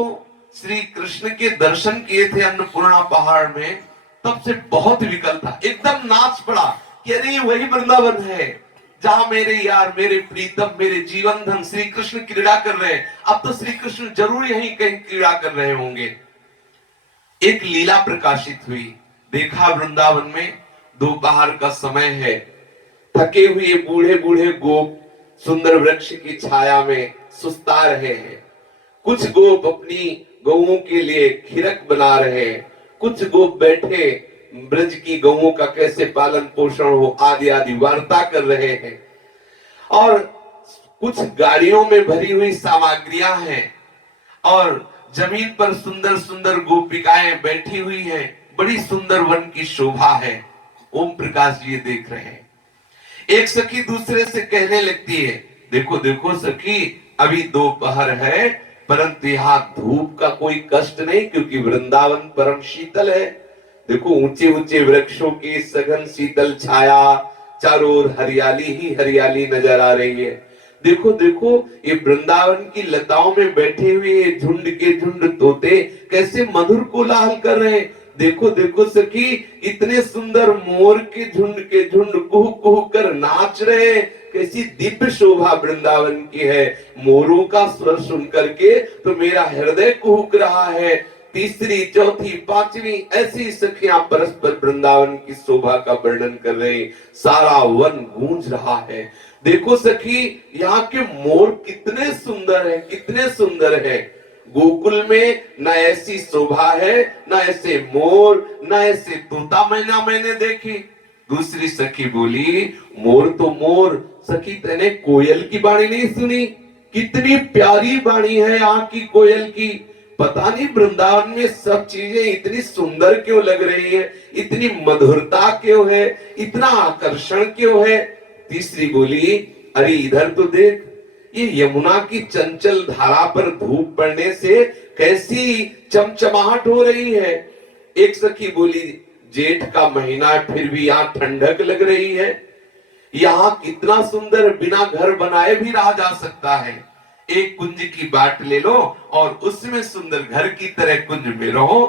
श्री कृष्ण के दर्शन किए थे अन्नपूर्णा पहाड़ में, तब से बहुत विकल था, एकदम नाच पड़ा कि अरे वही वृंदावन है जहां मेरे यार, मेरे प्रीतम, मेरे जीवन धन श्री कृष्ण क्रीड़ा कर रहे हैं। अब तो श्री कृष्ण जरूर यहीं कहीं क्रीड़ा कर रहे होंगे। एक लीला प्रकाशित हुई, देखा वृंदावन में दोपहर का समय है, थके हुए बूढ़े बूढ़े गोप सुंदर वृक्ष की छाया में सुस्ता रहे हैं। कुछ गोप अपनी गौओं के लिए खिरक बना रहे हैं, कुछ गोप बैठे ब्रज की गौओं का कैसे पालन पोषण हो आदि आदि वार्ता कर रहे हैं। और कुछ गाड़ियों में भरी हुई सामग्रियां हैं और जमीन पर सुंदर सुंदर गोपिकाएं बैठी हुई हैं। बड़ी सुंदर वन की शोभा है। ओम प्रकाश जी ये देख रहे हैं। एक सखी दूसरे से कहने लगती है, देखो देखो सखी, अभी दोपहर है, परंतु यहाँ धूप का कोई कष्ट नहीं, क्योंकि वृंदावन परम शीतल है। देखो ऊंचे ऊंचे वृक्षों की सघन शीतल छाया, चारों ओर हरियाली ही हरियाली नजर आ रही है। देखो देखो ये वृंदावन की लताओं में बैठे हुए ये झुंड के झुंड तोते कैसे मधुर कोलाहल कर रहे हैं। देखो देखो सखी, इतने सुंदर मोर के झुंड कुहू कुहू कर नाच रहे हैं। कैसी दिव्य शोभा वृंदावन की है। मोरों का स्वर सुन करके तो मेरा हृदय कुहुक रहा है। तीसरी चौथी पांचवी ऐसी सखियां परस्पर वृंदावन की शोभा का वर्णन कर रही, सारा वन गूंज रहा है। देखो सखी, यहाँ के मोर कितने सुंदर हैं, कितने सुंदर हैं। गोकुल में न ऐसी शोभा है, न ऐसे मोर, न ऐसे तोता मैंने देखी। दूसरी सखी बोली, मोर तो मोर, सखी तेने कोयल की वाणी नहीं सुनी? कितनी प्यारी वाणी है यहाँ की कोयल की। पता नहीं वृंदावन में सब चीजें इतनी सुंदर क्यों लग रही है, इतनी मधुरता क्यों है, इतना आकर्षण क्यों है। तीसरी बोली, अरे इधर तो देख, ये यमुना की चंचल धारा पर धूप पड़ने से कैसी चमचमाहट हो रही है। एक सखी बोली, जेठ का महीना है, फिर भी यहाँ ठंडक लग रही है। यहाँ कितना सुंदर, बिना घर बनाए भी रहा जा सकता है। एक कुंज की बाट ले लो और उसमें सुंदर घर की तरह कुंज में रहो।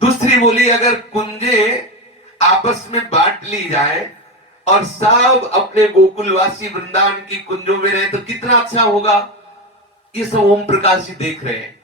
दूसरी बोली, अगर कुंजे आपस में बांट ली जाए और सब अपने गोकुलवासी वृंदावन की कुंजों में रहे तो कितना अच्छा होगा। ये सब ओम प्रकाश जी देख रहे हैं।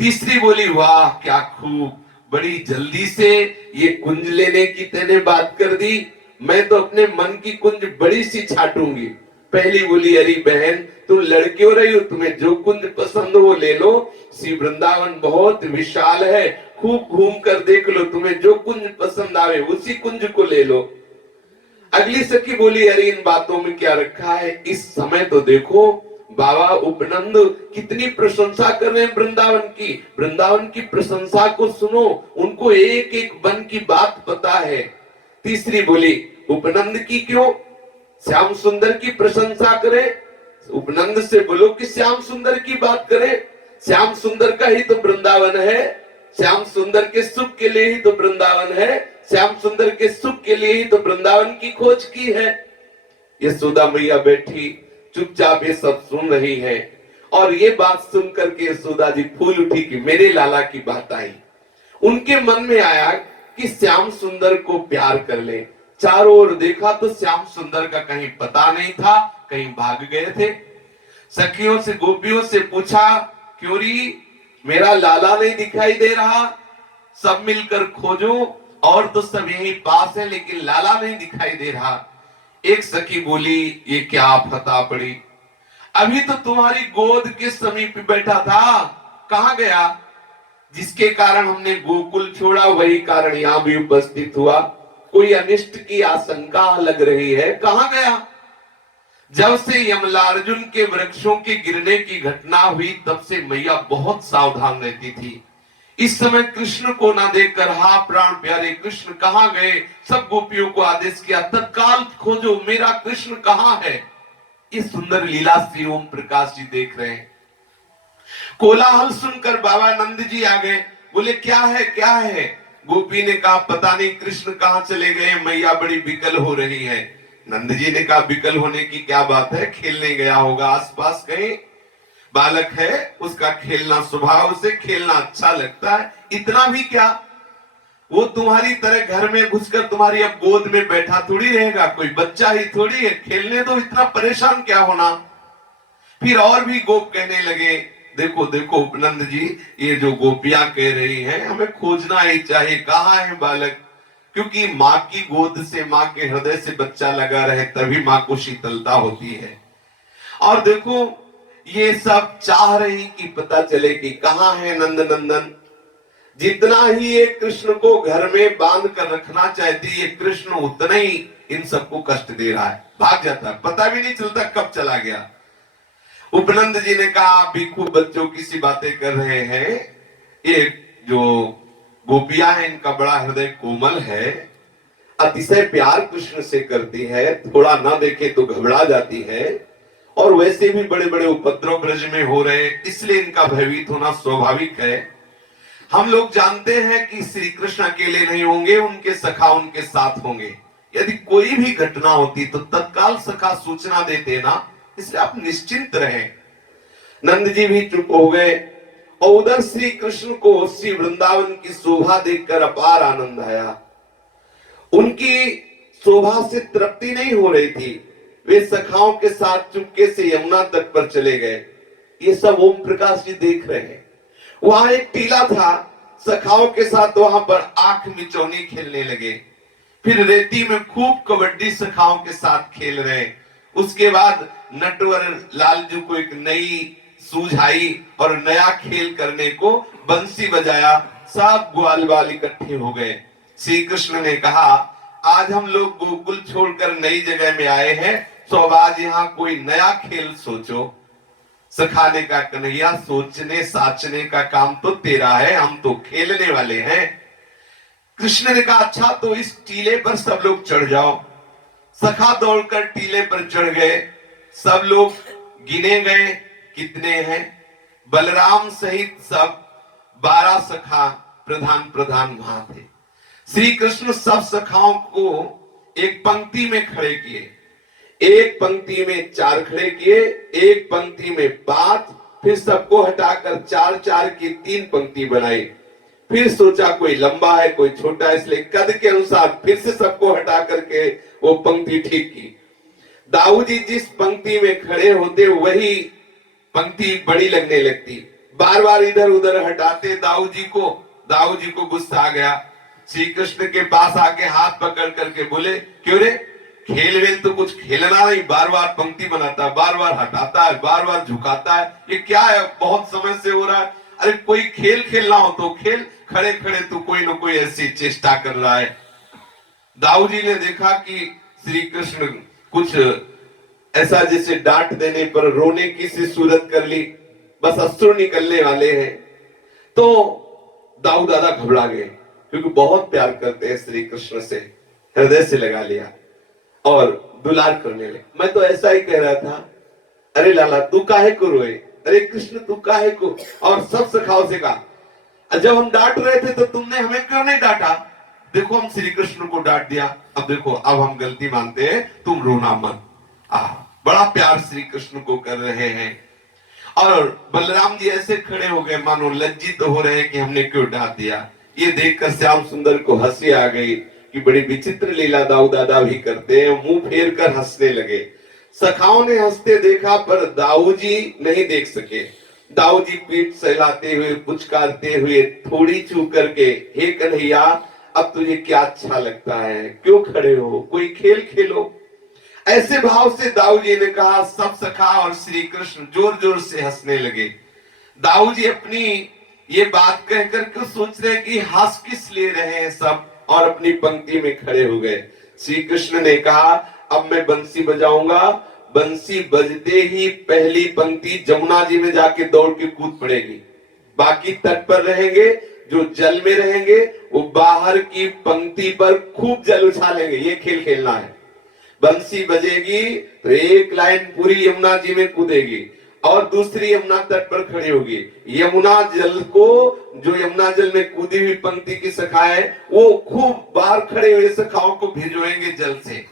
तीसरी बोली, वाह क्या खूब, बड़ी जल्दी से ये कुंज लेने की तेने बात कर दी। मैं तो अपने मन की कुंज बड़ी सी छाटूंगी। पहली बोली, अरे बहन तुम लड़के हो रही हो, तुम्हें जो कुंज पसंद हो ले लो। श्री वृंदावन बहुत विशाल है, खूब घूम कर देख लो, तुम्हें जो कुंज पसंद आवे उसी कुंज को ले लो। अगली सखी बोली, अरे इन बातों में क्या रखा है, इस समय तो देखो बाबा उपनंद कितनी प्रशंसा कर रहे हैं वृंदावन की। वृंदावन की प्रशंसा को सुनो, उनको एक एक वन की बात पता है। तीसरी बोली, उपनंद की क्यों, श्याम सुंदर की प्रशंसा करें। उपनंद से बोलो कि श्याम सुंदर की बात करें। श्याम सुंदर का ही तो वृंदावन है, श्याम सुंदर के सुख के लिए ही तो वृंदावन है, श्याम सुंदर के सुख के लिए ही तो वृंदावन की खोज की है। यशोदा मैया बैठी चुपचाप ये सब सुन रही है और ये बात सुन करके यशोदा जी फूल उठी कि मेरे लाला की बात आई। उनके मन में आया कि श्याम सुंदर को प्यार कर ले। चारों ओर देखा तो श्याम सुंदर का कहीं पता नहीं था, कहीं भाग गए थे। सखियों से गोपियों से पूछा, क्यों री मेरा लाला नहीं दिखाई दे रहा, सब मिलकर खोजो, और तो सब यहीं पास है लेकिन लाला नहीं दिखाई दे रहा। एक सखी बोली, ये क्या फता पड़ी, अभी तो तुम्हारी गोद के समीप बैठा था, कहां गया? जिसके कारण हमने गोकुल छोड़ा वही कारण यहां भी उपस्थित हुआ। कोई अनिष्ट की आशंका लग रही है, कहां गया? जब से यमलार्जुन के वृक्षों के गिरने की घटना हुई तब से मैया बहुत सावधान रहती थी। इस समय कृष्ण को ना देखकर, हा प्राण प्यारे कृष्ण कहां गए? सब गोपियों को आदेश किया, तत्काल खोजो, मेरा कृष्ण कहां है? ये सुंदर लीला श्री ओम प्रकाश जी देख रहे हैं। कोलाहल सुनकर बाबा नंद जी आ गए, बोले क्या है क्या है? गोपी ने कहा, पता नहीं कृष्ण कहां चले गए, मैया बड़ी विकल हो रही है। नंद जी ने कहा, विकल होने की क्या बात है, खेलने गया होगा आसपास कहीं, बालक है, उसका खेलना स्वभाव से खेलना अच्छा लगता है, इतना भी क्या, वो तुम्हारी तरह घर में घुसकर तुम्हारी अब गोद में बैठा थोड़ी रहेगा, कोई बच्चा ही थोड़ी है, खेलने दो, इतना परेशान क्या होना। फिर और भी गोप कहने लगे, देखो देखो उपनंद जी, ये जो गोपियां कह रही हैं हमें खोजना ही चाहिए, कहाँ है बालक, क्योंकि माँ की गोद से, माँ के हृदय से बच्चा लगा रहे तभी माँ को शीतलता होती है। और देखो ये सब चाह रही कि पता चले कि कहाँ है नंद नंदन। जितना ही ये कृष्ण को घर में बांध कर रखना चाहती है, कृष्ण उतना ही इन सबको कष्ट दे रहा है, भाग जाता है, पता भी नहीं चलता कब चला गया। उपनंद जी ने कहा, आप भी खूब बच्चों की सी बातें कर रहे हैं, ये जो गोपियां हैं, इनका बड़ा हृदय कोमल है, अतिशय प्यार कृष्ण से करती है, थोड़ा ना देखे तो घबरा जाती है, और वैसे भी बड़े बड़े उपद्रव ब्रज में हो रहे, इसलिए इनका भयभीत होना स्वाभाविक है। हम लोग जानते हैं कि श्री कृष्ण अकेले नहीं होंगे, उनके सखा उनके साथ होंगे। यदि कोई भी घटना होती तो तत्काल सखा सूचना देते ना, इसलिए आप निश्चिंत रहें। नंद जी भी चुप हो गए, और उधर श्री कृष्ण को श्री वृंदावन की शोभा देखकर अपार आनंद आया। उनकी शोभा से तृप्ति नहीं हो रही थी, वे सखाओं के साथ चुपके से यमुना तट पर चले गए। ये सब ओम प्रकाश जी देख रहे हैं। वहां एक टीला था, सखाओं के साथ वहां पर आंख मिचौनी खेलने लगे, फिर रेती में खूब कबड्डी सखाओं के साथ खेल रहे। उसके बाद नटवर लालजू को एक नई सूझ आई और नया खेल करने को बंसी बजाया, सब ग्वाल बाल इकट्ठे हो गए। श्री कृष्ण ने कहा, आज हम लोग गोकुल छोड़कर नई जगह में आए हैं, तो अब आज यहाँ कोई नया खेल सोचो। सखाने का कन्हैया, सोचने साचने का काम तो तेरा है, हम तो खेलने वाले हैं। कृष्ण ने कहा, अच्छा तो इस टीले पर सब लोग चढ़ जाओ। सखा दौड़कर टीले पर चढ़ गए। सब लोग गिने गए, कितने हैं? बलराम सहित सब 12 सखा प्रधान प्रधान वहां थे। श्री कृष्ण सब सखाओं को एक पंक्ति में खड़े किए, एक पंक्ति में 4 खड़े किए, एक पंक्ति में 5, फिर सबको हटाकर 4-4 की 3 पंक्ति बनाई। फिर सोचा कोई लंबा है कोई छोटा, इसलिए कद के अनुसार फिर से सबको हटा करके वो पंक्ति ठीक की। दाऊ जी जिस पंक्ति में खड़े होते वही पंक्ति बड़ी लगने लगती, बार बार इधर उधर हटाते दाऊ जी को गुस्सा आ गया। श्री कृष्ण के पास आके हाथ पकड़ करके बोले, क्यों रे, खेल वेल तो कुछ खेलना नहीं, बार बार पंक्ति बनाता है, बार बार हटाता है, बार बार झुकाता है, ये क्या है? बहुत समय से हो रहा है। अरे कोई खेल खेलना हो तो खेल, खड़े खड़े तो कोई ना कोई ऐसी चेष्टा कर रहा है। दाऊ जी ने देखा कि श्री कृष्ण कुछ ऐसा जैसे डांट देने पर रोने की सी सूरत कर ली, बस अश्रु निकलने वाले हैं, तो दाऊ दादा घबरा गए, क्योंकि बहुत प्यार करते हैं श्री कृष्ण से, हृदय से लगा लिया और दुलार करने लगे। मैं तो ऐसा ही कह रहा था, अरे लाला तू काहे को रोए, अरे कृष्ण तू काहे को, और सब सखाओं से कहा, जब हम डांट रहे थे तो तुमने हमें क्यों नहीं डांटा? देखो हम श्री कृष्ण को डांट दिया, अब देखो अब हम गलती मानते हैं, तुम रोना मत। बड़ा प्यार श्री कृष्ण को कर रहे हैं। और बलराम जी ऐसे खड़े हो गए मानो लज्जित तो हो रहे हैं कि हमने क्यों डांट दिया। ये देखकर श्याम सुंदर को हंसी आ गई कि बड़ी विचित्र लीला दाऊ दादा भी करते हैं, मुंह फेर कर हंसने लगे। सखाओं ने हंसते देखा पर दाऊ जी नहीं देख सके। दाऊ जी पीठ सहलाते हुए पुचकारते हुए थोड़ी चू करके, हे कन्हैया अब तुझे क्या अच्छा लगता है, क्यों खड़े हो, कोई खेल खेलो। ऐसे भाव से दाऊ जी ने कहा। सब सखा और श्री कृष्ण जोर जोर से हंसने लगे। दाऊ जी अपनी ये बात कहकर के सोच रहे कि हंस किस लिए रहे हैं सब, और अपनी पंक्ति में खड़े हो गए। श्री कृष्ण ने कहा, अब मैं बंसी बजाऊंगा, बंसी बजते ही पहली पंक्ति जमुना जी में जाके दौड़ के कूद पड़ेगी, बाकी तट पर रहेंगे, जो जल में रहेंगे वो बाहर की पंक्ति पर खूब जल उछालेंगे। ये खेल खेलना है। बंसी बजेगी तो एक लाइन पूरी यमुना जी में कूदेगी और दूसरी यमुना तट पर खड़ी होगी। यमुना जल को, जो यमुना जल में कूदी हुई पंक्ति की सखाएं, वो खूब बाहर खड़े हुए सखाओं को भिजवाएंगे जल से।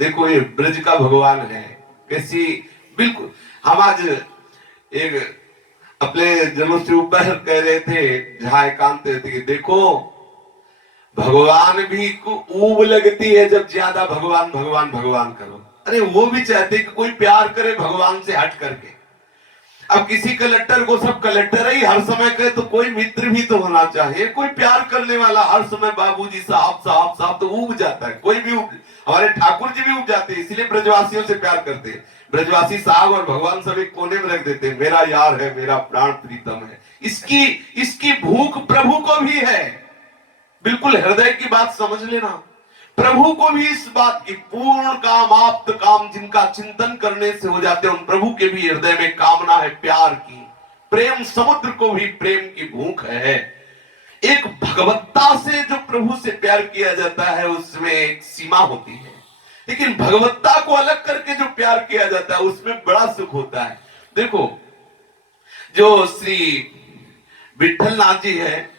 देखो ये ब्रज का भगवान है, कैसी बिल्कुल। हम आज एक अपने जनों से ऊपर कह रहे थे, जहां एकांत रहते कि देखो भगवान भी को ऊब लगती है जब ज्यादा भगवान भगवान भगवान करो। अरे वो भी चाहते कि कोई प्यार करे भगवान से हट करके। अब किसी कलेक्टर को सब कलेक्टर ही हर समय कहे तो कोई मित्र भी तो होना चाहिए, कोई प्यार करने वाला हर समय बाबूजी साहब साहब साहब, तो ऊब जाता है। कोई भी हमारे ठाकुर जी भी ऊब जाते हैं, इसलिए ब्रजवासियों से प्यार करते हैं। ब्रजवासी साहब और भगवान सब एक कोने में रख देते हैं, मेरा यार है, मेरा प्राण प्रीतम है। इसकी भूख प्रभु को भी है। बिल्कुल हृदय की बात समझ लेना। प्रभु को भी इस बात की, पूर्ण काम आप्त काम जिनका चिंतन करने से हो जाते हैं, उन प्रभु के भी हृदय में कामना है प्यार की। प्रेम समुद्र को भी प्रेम की भूख है। एक भगवत्ता से जो प्रभु से प्यार किया जाता है उसमें एक सीमा होती है, लेकिन भगवत्ता को अलग करके जो प्यार किया जाता है उसमें बड़ा सुख होता है। देखो, जो श्री विठल नाथ जी है,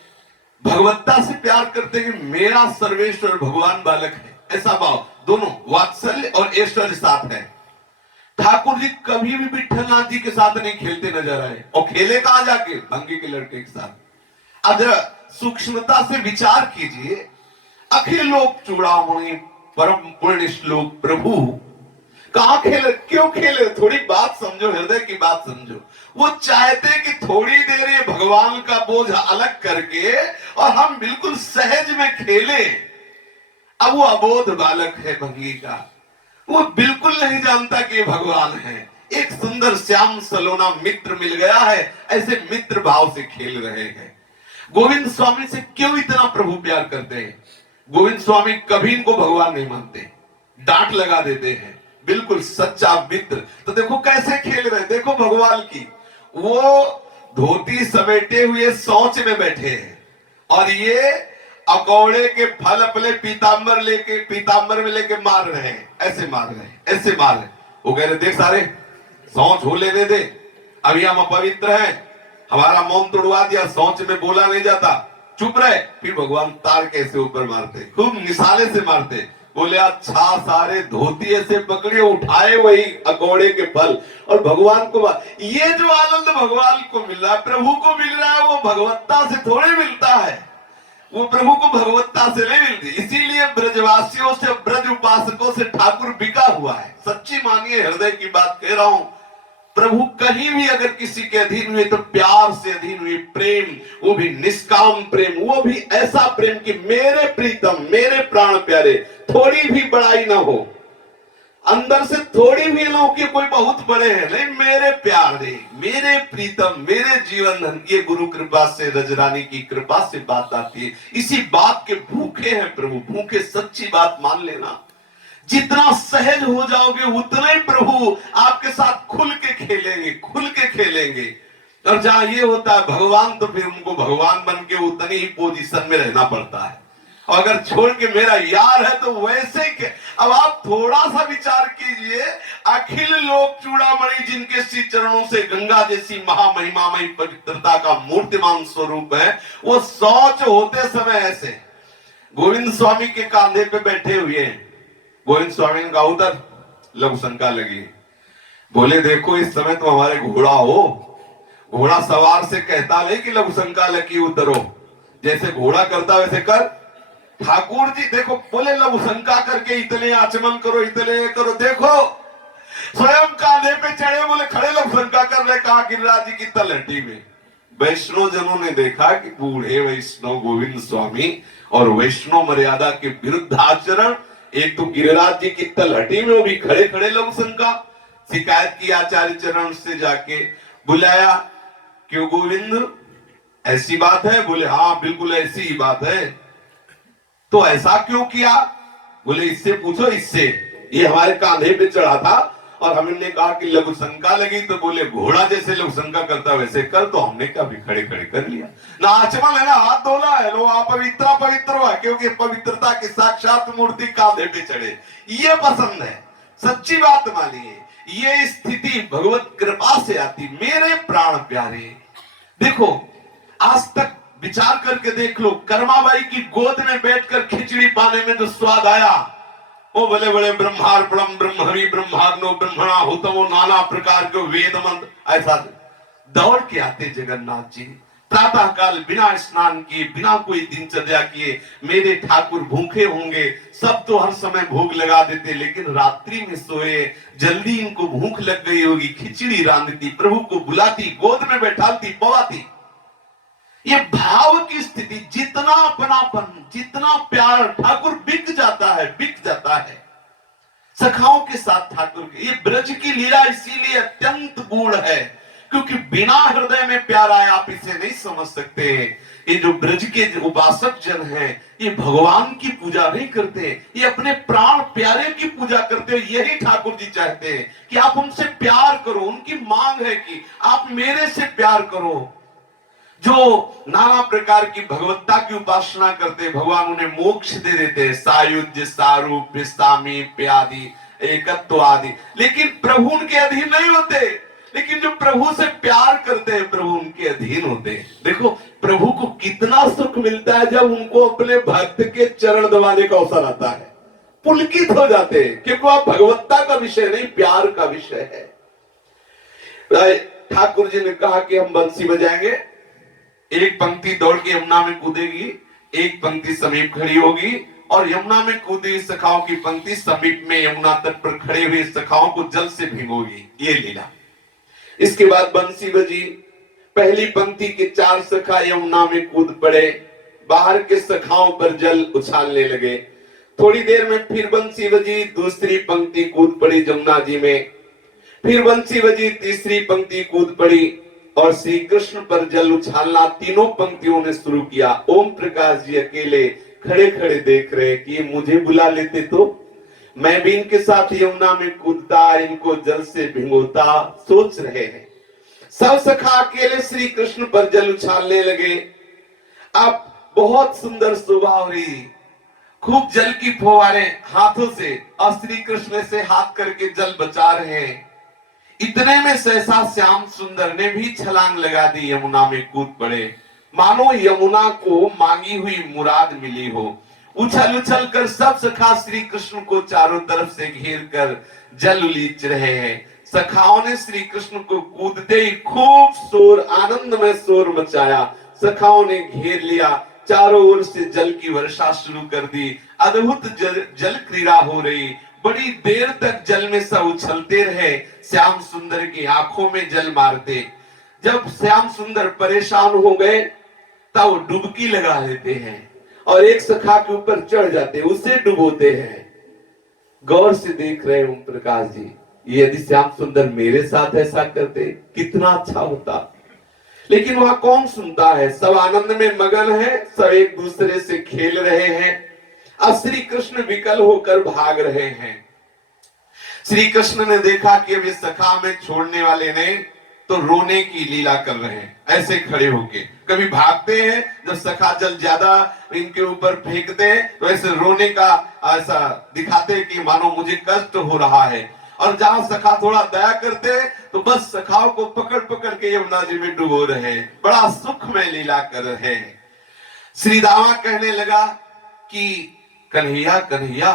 भगवत्ता से प्यार करते हैं कि मेरा सर्वेश्वर भगवान बालक है, ऐसा भाव, दोनों वात्सल्य और ऐश्वर्य साथ है। ठाकुर जी कभी भी विठल नाथ जी के साथ नहीं खेलते नजर आए, और खेले कहां जाके, भंगी के लड़के के साथ। अब जरा सूक्ष्मता से विचार कीजिए, अखिल लोक चूड़ामणि परम पुण्य श्लोक प्रभु कहां खेले, क्यों खेले, थोड़ी बात समझो, हृदय की बात समझो। वो चाहते कि थोड़ी देर ये भगवान का बोझ अलग करके और हम बिल्कुल सहज में खेले। अब वो अबोध बालक है भंगी का, वो बिल्कुल नहीं जानता कि ये भगवान है। एक सुंदर श्याम सलोना मित्र मिल गया है, ऐसे मित्र भाव से खेल रहे हैं। गोविंद स्वामी से क्यों इतना प्रभु प्यार करते हैं? गोविंद स्वामी कभी इनको भगवान नहीं मानते, डांट लगा देते हैं, बिल्कुल सच्चा मित्र। तो देखो कैसे खेल रहे, देखो भगवान की, वो धोती समेटे हुए शौच में बैठे हैं और ये अकौड़े के फल अपने पीतांबर में लेके मार रहे हैं, ऐसे मार रहे हैं, ऐसे मार रहे हैं। वो कह रहे देख सारे, शौच हो लेने दे, अभी हम अपवित्र हैं, हमारा मौन तोड़वा दिया, शौच में बोला नहीं जाता, चुप रहे। फिर भगवान तार कैसे ऊपर मारते, खूब निशाने से मारते। बोले अच्छा, सारे धोती ऐसे पकड़े, उठाए वही अकौड़े के फल और भगवान को ये जो आनंद भगवान को मिल रहा है, प्रभु को मिल रहा है, वो भगवत्ता से थोड़े मिलता है, वो प्रभु को भगवत्ता से नहीं मिलती। इसीलिए ब्रजवासियों से, ब्रज उपासकों से ठाकुर बिका हुआ है। सच्ची मानिए, हृदय की बात कह रहा हूं, प्रभु कहीं भी अगर किसी के अधीन हुए तो प्यार से अधीन हुए, प्रेम, वो भी निष्काम प्रेम, वो भी ऐसा प्रेम कि मेरे प्रीतम, मेरे प्राण प्यारे, थोड़ी भी बड़ाई ना हो, अंदर से थोड़ी भी ना हो कि कोई बहुत बड़े हैं, नहीं, मेरे प्यारे, मेरे प्रीतम, मेरे जीवन धन। ये गुरु कृपा से, रजरानी की कृपा से बात आती है। इसी बात के भूखे हैं प्रभु, भूखे, सच्ची बात मान लेना। जितना सहज हो जाओगे उतना ही प्रभु आपके साथ खुल के खेलेंगे, खुल के खेलेंगे। और जहां ये होता है भगवान, तो फिर उनको भगवान बन के उतनी ही पोजीशन में रहना पड़ता है। और अगर छोड़ के मेरा यार है तो वैसे के। अब आप थोड़ा सा विचार कीजिए, अखिल लोक चूड़ामणि जिनके श्री चरणों से गंगा जैसी महामहिमामयी पवित्रता का मूर्तिमान स्वरूप है, वो शौच होते समय ऐसे गोविंद स्वामी के कांधे पे बैठे हुए हैं। गोविंद स्वामी का उतर, लघु शंका लगी। बोले देखो, इस समय तुम हमारे घोड़ा हो, घोड़ा सवार से कहता नहीं कि लघु शंका लगी उतरो, जैसे घोड़ा करता वैसे कर। ठाकुर जी देखो, बोले लघु शंका करके इतने आचमन करो, इतने करो, देखो स्वयं कांधे पे चढ़े, बोले खड़े लघु शंका कर रहे, कहा गिरिराज जी की तलहटी में। वैष्णव जनों ने देखा कि बूढ़े वैष्णव गोविंद स्वामी और वैष्णव मर्यादा के विरुद्ध आचरण। एक तो गिरिराज जी की तलहटी में, वो भी खड़े खड़े लघु शंका। शिकायत की आचार्य चरण से जाके, बुलाया, क्यों गोविंद ऐसी बात है? बोले हाँ बिल्कुल ऐसी ही बात है। तो ऐसा क्यों किया? बोले इससे पूछो, इससे, ये हमारे कांधे पे चढ़ा था और हमने कहा कि लघु शंका लगी, तो बोले घोड़ा जैसे लघु शंका करता वैसे कर, तो हमने क्या भी खड़े खड़े कर लिया ना। आचमन है ना, हाथ धोना है, लो आप पवित्र हुआ, क्योंकि पवित्रता की साक्षात मूर्ति कांधे पे चढ़े, ये पसंद है। सच्ची बात मानिए, ये स्थिति भगवत कृपा से आती। मेरे प्राण प्यारे, देखो आज तक विचार करके देख लो, कर्माबाई की गोद में बैठकर खिचड़ी पाने में जो स्वाद आया, वो बड़े बड़े ब्रह्मार्पणम ब्रह्मणि ब्रह्माग्नो ब्रह्मणा हुतमो नाना प्रकार के वेद मंत्र ऐसा दौड़ के आते जगन्नाथ जी। प्रातः काल बिना स्नान किए, बिना कोई दिनचर्या किए, मेरे ठाकुर भूखे होंगे, सब तो हर समय भोग लगा देते, लेकिन रात्रि में सोए, जल्दी इनको भूख लग गई होगी, खिचड़ी रांधती, प्रभु को बुलाती, गोद में बैठाती, पवाती। ये भाव की स्थिति, जितना अपनापन, जितना प्यार, ठाकुर बिक जाता है, बिक जाता है सखाओं के साथ ठाकुर के। ये ब्रज की लीला इसीलिए अत्यंत गूढ़ है, क्योंकि बिना हृदय में प्यार आए आप इसे नहीं समझ सकते। ये जो ब्रज के उपासक जन हैं, ये भगवान की पूजा नहीं करते, ये अपने प्राण प्यारे की पूजा करते हैं। यही ठाकुर जी चाहते हैं कि आप उनसे प्यार करो। उनकी मांग है कि आप मेरे से प्यार करो। जो नाना प्रकार की भगवत्ता की उपासना करते, भगवान उन्हें मोक्ष दे देते, सायुज्य, सारूप्य, सामीप्य आदि, एकत्व आदि, लेकिन प्रभु उनके अधीन नहीं होते। लेकिन जो प्रभु से प्यार करते हैं, प्रभु उनके अधीन होते हैं। देखो प्रभु को कितना सुख मिलता है जब उनको अपने भक्त के चरण दबाने का अवसर आता है, पुलकित हो जाते हैं, क्योंकि वह भगवत्ता का विषय नहीं, प्यार का विषय है। ठाकुर जी ने कहा कि हम बंसी बजाएंगे, एक पंक्ति दौड़ के यमुना में कूदेगी, एक पंक्ति समीप खड़ी होगी, और यमुना में कूदी सखाओं की पंक्ति समीप में यमुना तट पर खड़े हुए सखाओं को जल से भिगोगी। ये लीला। इसके बाद बंसी बजी, पहली पंक्ति के 4 सखा यमुना में कूद पड़े, बाहर के सखाओं पर जल उछालने लगे। थोड़ी देर में फिर बंसी बजी, दूसरी पंक्ति कूद पड़ी जमुना जी में, फिर बंसी बजी, तीसरी पंक्ति कूद पड़ी, और श्री कृष्ण पर जल उछालना तीनों पंक्तियों ने शुरू किया। ओम प्रकाश जी अकेले खड़े खड़े देख रहे कि ये मुझे बुला लेते तो मैं भी इनके साथ यमुना में कूदता, इनको जल से भिगोता, सोच रहे हैं। सब सखा अकेले श्री कृष्ण पर जल उछालने लगे। अब बहुत सुंदर शोभा हो रही, खूब जल की फुहारे हाथों से, और श्री कृष्ण से हाथ करके जल बचा रहे हैं। इतने में सहसा श्याम सुंदर ने भी छलांग लगा दी, यमुना में कूद पड़े, मानो यमुना को मांगी हुई मुराद मिली हो। उछल उछल कर सब सखा श्री कृष्ण को चारों तरफ से घेर कर जल उलीच रहे हैं। सखाओं ने श्री कृष्ण को कूदते ही खूब शोर, आनंदमय शोर मचाया। सखाओं ने घेर लिया, चारों ओर से जल की वर्षा शुरू कर दी। अद्भुत जल क्रीड़ा हो रही, बड़ी देर तक जल में सब उछलते रहे। श्याम सुंदर की आंखों में जल मारते। जब श्याम सुंदर परेशान हो गए तब वो डुबकी लगा लेते हैं और एक सखा के ऊपर चढ़ जाते, उसे डुबोते हैं। गौर से देख रहे ओम प्रकाश जी, यदि श्याम सुंदर मेरे साथ ऐसा करते कितना अच्छा होता। लेकिन वहां कौन सुनता है, सब आनंद में मगन है, सब एक दूसरे से खेल रहे हैं। अब श्री कृष्ण विकल होकर भाग रहे हैं। श्री कृष्ण ने देखा कि अब इस सखा में छोड़ने वाले नहीं, तो रोने की लीला कर रहे हैं, ऐसे खड़े होके। कभी भागते हैं, जब सखा जल ज्यादा इनके ऊपर फेंकते हैं तो ऐसे रोने का ऐसा दिखाते हैं कि मानो मुझे कष्ट हो रहा है। और जहां सखा थोड़ा दया करते हैं तो बस सखाओं को पकड़ पकड़ के यमुना जी में डुबो रहे हैं, बड़ा सुख में लीला कर रहे हैं। श्री दामा कहने लगा कि कन्हैया कन्हैया,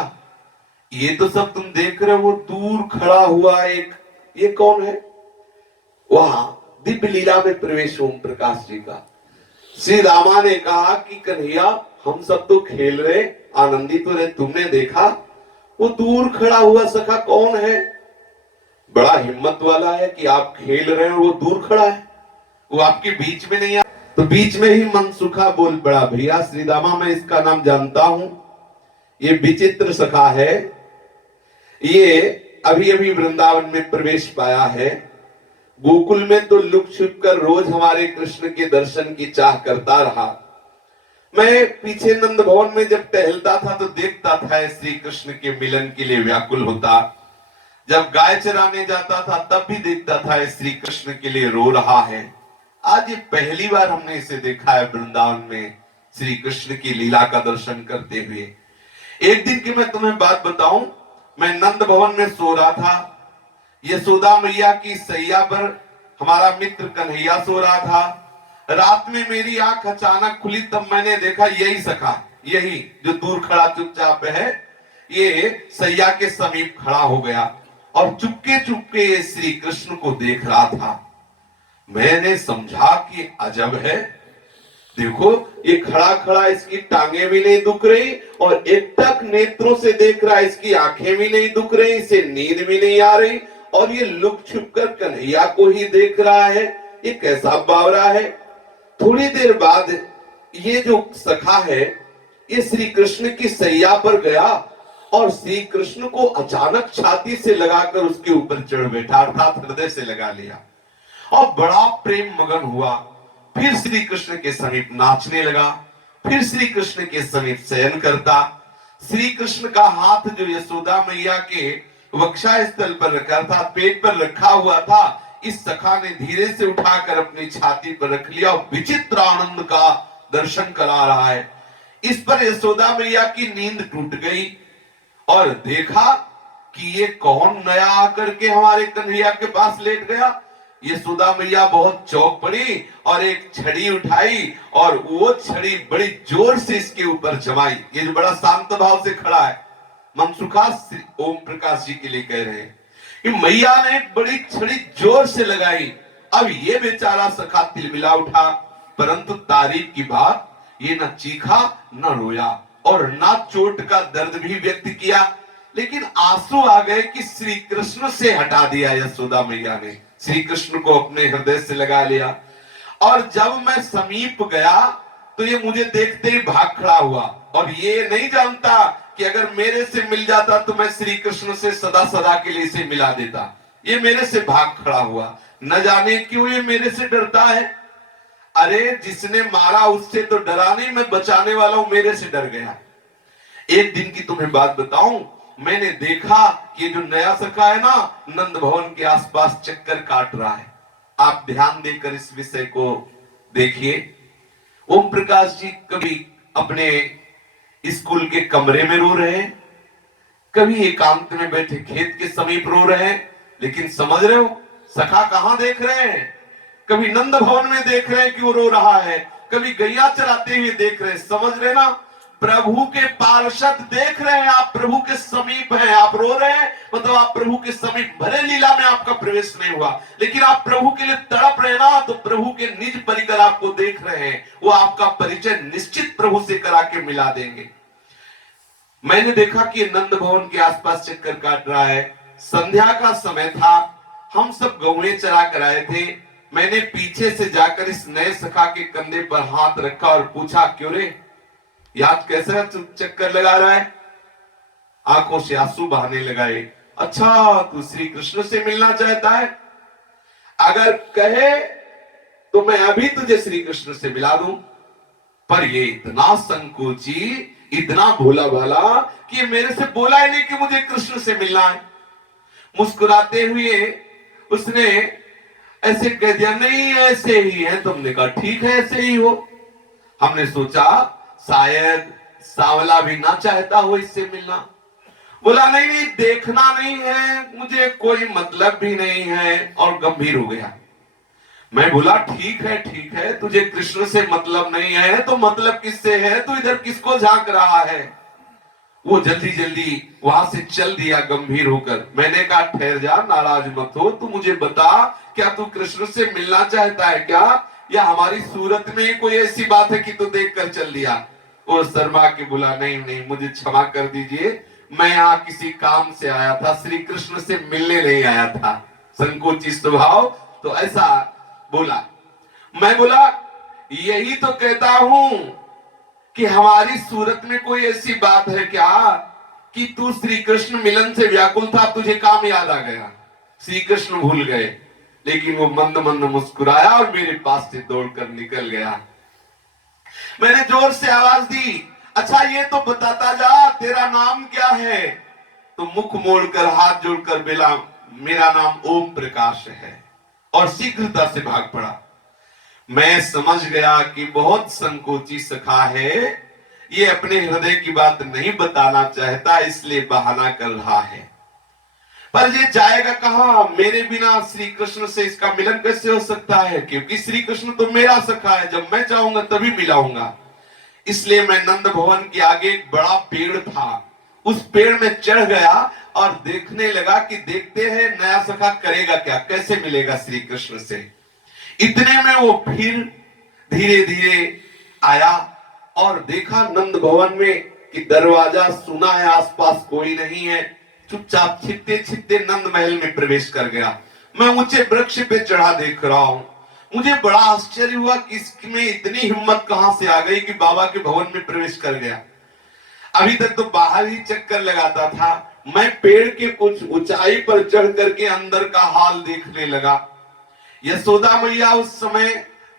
ये तो सब तुम देख रहे हो, वो दूर खड़ा हुआ एक, ये कौन है? वहां दिव्य लीला में प्रवेश ओम प्रकाश जी का। श्री रामा ने कहा कि कन्हैया, हम सब तो खेल रहे, आनंदित तो रहे, तुमने देखा वो दूर खड़ा हुआ सखा कौन है? बड़ा हिम्मत वाला है कि आप खेल रहे हैं और वो दूर खड़ा है, वो आपके बीच में नहीं आ। तो बीच में ही मनसुखा बोल पड़ा, भैया श्री दामा, मैं इसका नाम जानता हूं, ये विचित्र सखा है, ये अभी अभी वृंदावन में प्रवेश पाया है। गोकुल में तो लुक छुप कर रोज हमारे कृष्ण के दर्शन की चाह करता रहा। मैं पीछे नंद भवन में जब टहलता था तो देखता था श्री कृष्ण के मिलन के लिए व्याकुल होता। जब गाय चराने जाता था तब भी देखता था श्री कृष्ण के लिए रो रहा है। आज ये पहली बार हमने इसे देखा है वृंदावन में श्री कृष्ण की लीला का दर्शन करते हुए। एक दिन की मैं तुम्हें बात बताऊं, मैं नंद भवन में सो रहा था। यशोदा मैया की सैया पर हमारा मित्र कन्हैया सो रहा था। रात में मेरी आंख अचानक खुली, तब मैंने देखा यही सखा, यही जो दूर खड़ा चुपचाप है, ये सैया के समीप खड़ा हो गया और चुपके चुपके श्री कृष्ण को देख रहा था। मैंने समझा कि अजब है, देखो ये खड़ा खड़ा, इसकी टांगे भी नहीं दुख रही और एकटक नेत्रों से देख रहा है, इसकी आंखें भी नहीं दुख रही, इसे नींद भी नहीं आ रही, और ये लुक छुप कर कन्हैया को ही देख रहा है। ये कैसा बावरा है। थोड़ी देर बाद ये जो सखा है ये श्री कृष्ण की सैया पर गया और श्री कृष्ण को अचानक छाती से लगाकर उसके ऊपर चढ़ बैठा, अर्थात हृदय से लगा लिया और बड़ा प्रेम मगन हुआ। फिर श्री कृष्ण के समीप नाचने लगा, फिर श्री कृष्ण के समीप शयन करता। श्री कृष्ण का हाथ जो यशोदा मैया के वक्षा स्थल पर रखा था, पेट पर रखा हुआ था, इस सखा ने धीरे से उठाकर अपनी छाती पर रख लिया और विचित्र आनंद का दर्शन करा रहा है। इस पर यशोदा मैया की नींद टूट गई और देखा कि ये कौन नया आकर के हमारे कन्हैया के पास लेट गया। यशोदा मैया बहुत चौंक पड़ी और एक छड़ी उठाई और वो छड़ी बड़ी जोर से इसके ऊपर जमाई। ये जो बड़ा शांत भाव से खड़ा है, मनसुखा ओम प्रकाश जी के लिए कह रहे हैं कि मैया ने एक बड़ी छड़ी जोर से लगाई। अब ये बेचारा सखा तिलमिला उठा, परंतु तारीफ की बात, ये न चीखा न रोया और न चोट का दर्द भी व्यक्त किया, लेकिन आंसू आ गए कि श्री कृष्ण से हटा दिया। यशोदा मैया ने श्री कृष्ण को अपने हृदय से लगा लिया और जब मैं समीप गया तो ये मुझे देखते ही भाग खड़ा हुआ और ये नहीं जानता कि अगर मेरे से मिल जाता तो मैं श्री कृष्ण से सदा सदा के लिए इसे मिला देता। ये मेरे से भाग खड़ा हुआ, न जाने क्यों ये मेरे से डरता है। अरे जिसने मारा उससे तो डरा नहीं, मैं बचाने वाला हूं, मेरे से डर गया। एक दिन की तुम्हें बात बताऊं, मैंने देखा कि ये जो नया सखा है ना, नंद भवन के आसपास चक्कर काट रहा है। आप ध्यान देकर इस विषय को देखिए। ओम प्रकाश जी कभी अपने स्कूल के कमरे में रो रहे हैं, कभी एकांत में बैठे खेत के समीप रो रहे हैं, लेकिन समझ रहे हो सखा कहां देख रहे हैं? कभी नंद भवन में देख रहे हैं कि वो रो रहा है, कभी गैया चराते हुए देख रहे हैं। समझ रहे ना, प्रभु के पार्षद देख रहे हैं, आप प्रभु के समीप हैं, आप रो रहे हैं मतलब आप प्रभु के समीप। भले लीला में आपका प्रवेश नहीं हुआ, लेकिन आप प्रभु के लिए तड़प रहे ना, तो प्रभु के निज परिकर आपको देख रहे हैं, वो आपका परिचय निश्चित प्रभु से करा के मिला देंगे। मैंने देखा कि नंद भवन के आसपास चक्कर काट रहा है। संध्या का समय था, हम सब गौएं चरा कर आए थे। मैंने पीछे से जाकर इस नए सखा के कंधे पर हाथ रखा और पूछा, क्यों रे, याद कैसा चक्कर लगा रहा है? आंखों से आंसू बहाने लगाए। अच्छा, तू श्री कृष्ण से मिलना चाहता है? अगर कहे तो मैं अभी तुझे श्री कृष्ण से मिला दूं, पर ये इतना संकोची, इतना भोला भाला कि मेरे से बोला ही नहीं कि मुझे कृष्ण से मिलना है। मुस्कुराते हुए उसने ऐसे कह दिया, नहीं ऐसे ही है। तुमने कहा ठीक है ऐसे ही हो। हमने सोचा शायद सांवला भी ना चाहता हो इससे मिलना। बोला नहीं नहीं, देखना नहीं है, मुझे कोई मतलब भी नहीं है, और गंभीर हो गया। मैं बोला ठीक है, तुझे कृष्ण से मतलब नहीं है तो मतलब किससे है? तू इधर किसको झांक रहा है? वो जल्दी जल्दी वहां से चल दिया गंभीर होकर। मैंने कहा ठहर जा, नाराज मत हो, तू मुझे बता, क्या तू कृष्ण से मिलना चाहता है क्या, या हमारी सूरत में ही कोई ऐसी बात है कि तू देख कर चल दिया? वो शर्मा के बोला, नहीं नहीं, मुझे क्षमा कर दीजिए, मैं यहाँ किसी काम से आया था, श्री कृष्ण से मिलने नहीं आया था। संकोची स्वभाव, तो ऐसा बोला। मैं बोला यही तो कहता हूं कि हमारी सूरत में कोई ऐसी बात है क्या कि तू श्री कृष्ण मिलन से व्याकुल था, तुझे काम याद आ गया, श्री कृष्ण भूल गए। लेकिन वो मंद मंद मुस्कुराया और मेरे पास से दौड़कर निकल गया। मैंने जोर से आवाज दी, अच्छा ये तो बताता जा, तेरा नाम क्या है? तो मुख मोड़कर हाथ जोड़कर बोला, मेरा नाम ओम प्रकाश है, और शीघ्रता से भाग पड़ा। मैं समझ गया कि बहुत संकोची सखा है, ये अपने हृदय की बात नहीं बताना चाहता, इसलिए बहाना कर रहा है। पर ये जाएगा कहां? मेरे बिना श्री कृष्ण से इसका मिलन कैसे हो सकता है? क्योंकि श्री कृष्ण तो मेरा सखा है, जब मैं चाहूंगा तभी मिलाऊंगा। इसलिए मैं नंद भवन के आगे एक बड़ा पेड़ था, उस पेड़ में चढ़ गया और देखने लगा कि देखते हैं नया सखा करेगा क्या, कैसे मिलेगा श्री कृष्ण से। इतने में वो फिर धीरे धीरे आया और देखा नंद भवन में कि दरवाजा सुना है, आसपास कोई नहीं है। चुपचाप छिपते छिपते नंद महल में प्रवेश कर गया। मैं ऊंचे वृक्ष पे चढ़ा देख रहा हूं। मुझे बड़ा आश्चर्य हुआ कि इसमें इतनी हिम्मत कहां से आ गई कि बाबा के भवन में प्रवेश कर गया। अभी तक तो बाहर ही चक्कर लगाता था। मैं पेड़ के कुछ ऊंचाई पर चढ़ करके अंदर का हाल देखने लगा। यशोदा मैया उस समय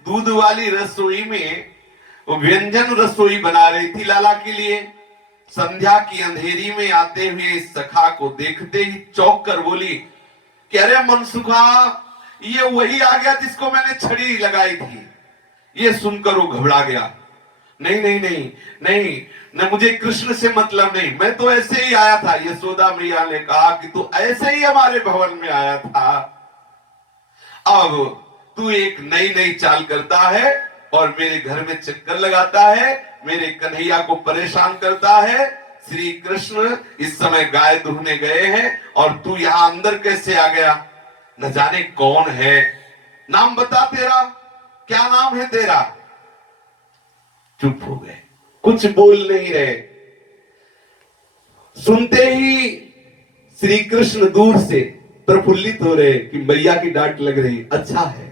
दूध वाली रसोई में व्यंजन रसोई बना रही थी लाला के लिए। संध्या की अंधेरी में आते हुए इस सखा को देखते ही चौंक कर बोली कि अरे मनसुखा, ये वही आ गया जिसको मैंने छड़ी लगाई थी। ये सुनकर वो घबरा गया। नहीं नहीं नहीं नहीं, न मुझे कृष्ण से मतलब नहीं, मैं तो ऐसे ही आया था। यशोदा मैया ने कहा कि तू ऐसे ही हमारे भवन में आया था, अब तू एक नई नई चाल करता है और मेरे घर में चक्कर लगाता है, मेरे कन्हैया को परेशान करता है। श्री कृष्ण इस समय गाय दुहने गए हैं और तू यहां अंदर कैसे आ गया? न जाने कौन है, नाम बता तेरा, क्या नाम है तेरा? चुप हो गए, कुछ बोल नहीं रहे। सुनते ही श्री कृष्ण दूर से प्रफुल्लित हो रहे कि मैया की डांट लग रही, अच्छा है।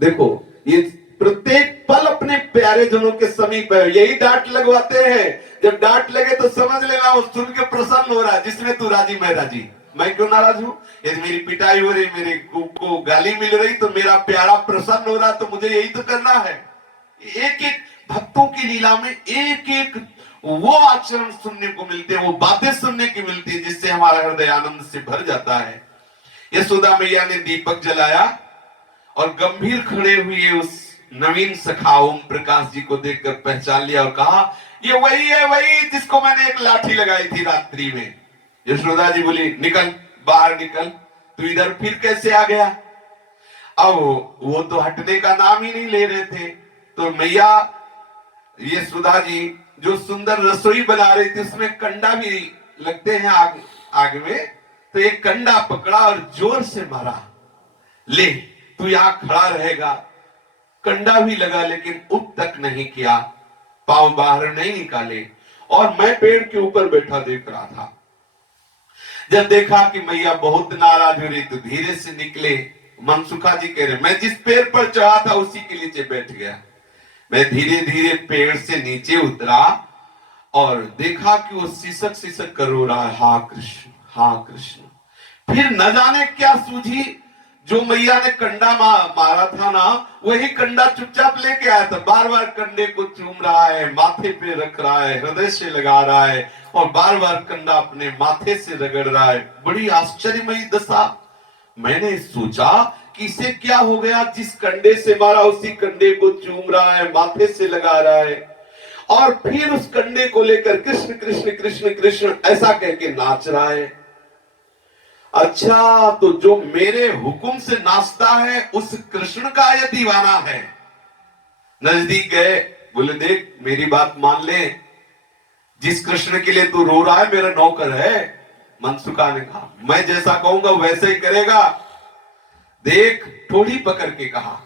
देखो ये प्रत्येक पल अपने प्यारे जनों के समीप है, यही डांट लगवाते हैं। जब डांट लगे तो समझ लेना वो सुन के प्रसन्न हो रहा है, जिसमें तू राजी मैं राजी। मैं क्यों नाराज हूं? यदि मेरी पिटाई हो रही, मेरे को गाली मिल रही, तो मेरा प्यारा प्रसन्न हो रहा, तो मुझे यही तो करना है। एक एक भक्तों की लीला में एक एक वो आचरण सुनने को मिलते हैं, वो बातें सुनने की मिलती है, जिससे हमारा हृदय आनंद से भर जाता है। यशोदा मैया ने दीपक जलाया और गंभीर खड़े हुए उस नवीन सखा ओम प्रकाश जी को देखकर पहचान लिया और कहा, ये वही है, वही जिसको मैंने एक लाठी लगाई थी रात्रि में। यशोदा जी बोली, निकल बाहर निकल, तू इधर फिर कैसे आ गया? अब वो तो हटने का नाम ही नहीं ले रहे थे। तो मैया यशोदा जी जो सुंदर रसोई बना रही थी, उसमें कंडा भी लगते हैं आग में, तो एक कंडा पकड़ा और जोर से मारा, ले तू यहां खड़ा रहेगा। कंडा भी लगा लेकिन उठ तक नहीं किया, पांव बाहर नहीं निकाले, और मैं पेड़ के ऊपर बैठा देख रहा था। जब देखा कि मैया बहुत नाराज हो रही तो धीरे से निकले। मनसुखा जी कह रहे, मैं जिस पेड़ पर चढ़ा था उसी के नीचे बैठ गया। मैं धीरे धीरे पेड़ से नीचे उतरा और देखा कि वो सिसक सिसक कर रो रहा है, हा कृष्ण हा कृष्ण। फिर न जाने क्या सूझी, जो मैया ने कंडा मारा था ना, वही कंडा चुपचाप लेके आया था। बार बार कंडे को चूम रहा है, माथे पे रख रहा है, हृदय से लगा रहा है और बार बार कंडा अपने माथे से रगड़ रहा है। बड़ी आश्चर्यमयी दशा। मैंने सोचा कि इसे क्या हो गया, जिस कंडे से मारा उसी कंडे को चूम रहा है, माथे से लगा रहा है और फिर उस कंडे को लेकर कृष्ण कृष्ण कृष्ण कृष्ण ऐसा कह के नाच रहा है। अच्छा, तो जो मेरे हुक्म से नाचता है उस कृष्ण का यह दीवाना है। नजदीक गए, बोले देख मेरी बात मान ले, जिस कृष्ण के लिए तू रो रहा है मेरा नौकर है। मनसुखा ने कहा, मैं जैसा कहूंगा वैसे ही करेगा। देख ठोड़ी पकड़ के कहा,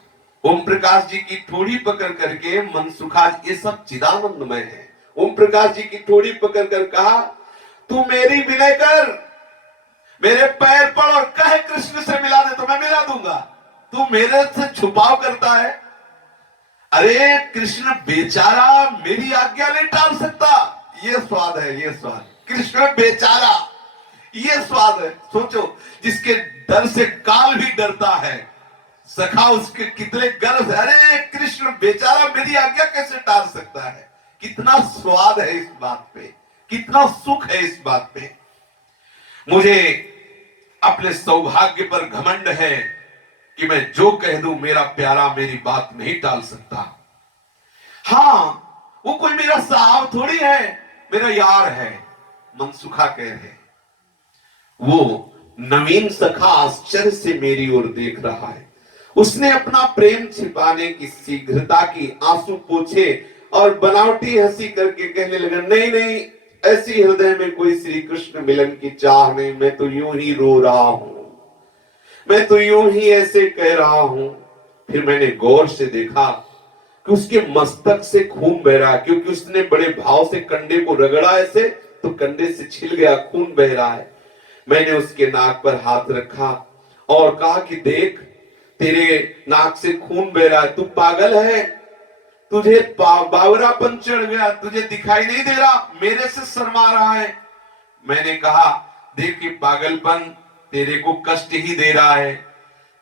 ओम प्रकाश जी की ठोड़ी पकड़ करके, मनसुखा ये सब चिदानंदमय है। ओम प्रकाश जी की ठोड़ी पकड़ कर कहा, तू मेरी विनय कर, मेरे पैर पड़ और कहे कृष्ण से मिला दे तो मैं मिला दूंगा। तू मेरे से छुपाव करता है। अरे कृष्ण बेचारा मेरी आज्ञा नहीं टाल सकता। ये स्वाद है, ये स्वाद। कृष्ण बेचारा, ये स्वाद है। सोचो, जिसके डर से काल भी डरता है, सखा उसके कितने गर्व है। अरे कृष्ण बेचारा मेरी आज्ञा कैसे टाल सकता है। कितना स्वाद है इस बात पे, कितना सुख है इस बात पे। मुझे अपने सौभाग्य पर घमंड है कि मैं जो कह दूं मेरा प्यारा मेरी बात नहीं टाल सकता। हां, वो कोई मेरा साहब थोड़ी है, मेरा यार है। मनसुखा कह रहे, वो नवीन सखा आश्चर्य से मेरी ओर देख रहा है। उसने अपना प्रेम छिपाने की शीघ्रता की आंसू पोछे और बनावटी हंसी करके कहने लगा, नहीं नहीं, ऐसी हृदय में कोई श्री कृष्ण मिलन की चाह नहीं। मैं तो यूं ही रो रहा हूं, मैं तो यूं ही ऐसे कह रहा हूं। फिर मैंने गौर से देखा कि उसके मस्तक से खून बह रहा, क्योंकि उसने बड़े भाव से कंडे को रगड़ा ऐसे, तो कंडे से छिल गया, खून बह रहा है। मैंने उसके नाक पर हाथ रखा और कहा कि देख, तेरे नाक से खून बह रहा है, तू पागल है, तुझे बावरापन चढ़ गया, तुझे दिखाई नहीं दे रहा, मेरे से शर्मा रहा है। मैंने कहा, देख ये पागलपन तेरे को कष्ट ही दे रहा है।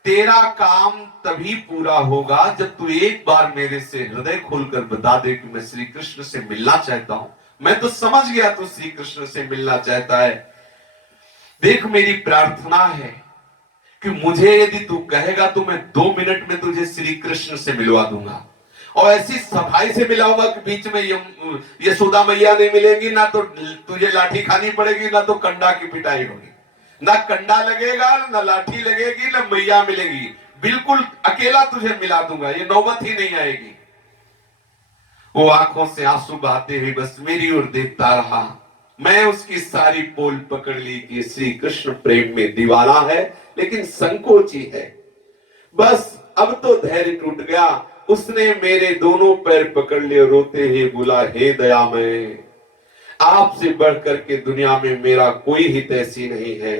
तेरा काम तभी पूरा होगा जब तू एक बार मेरे से हृदय खोलकर बता दे कि मैं श्री कृष्ण से मिलना चाहता हूं। मैं तो समझ गया तू श्री कृष्ण से मिलना चाहता है। देख मेरी प्रार्थना है कि मुझे यदि तू कहेगा तो मैं 2 मिनट में तुझे श्री कृष्ण से मिलवा दूंगा, और ऐसी सफाई से मिलाऊंगा कि बीच में यशोदा मैया नहीं मिलेंगी, ना तो तुझे लाठी खानी पड़ेगी, ना तो कंडा की पिटाई होगी, ना कंडा लगेगा, ना लाठी लगेगी, ना मैया मिलेगी, बिल्कुल अकेला तुझे मिला दूंगा, ये नौबत ही नहीं आएगी। वो आंखों से आंसू बहाते हुए बस मेरी ओर देखता रहा। मैं उसकी सारी पोल पकड़ ली कि श्री कृष्ण प्रेम में दीवाना है, लेकिन संकोची है। बस अब तो धैर्य टूट गया। उसने मेरे दोनों पैर पकड़ लिए, रोते हुए बोला, हे दयामय, आपसे बढ़कर के दुनिया में मेरा कोई हितैषी नहीं है।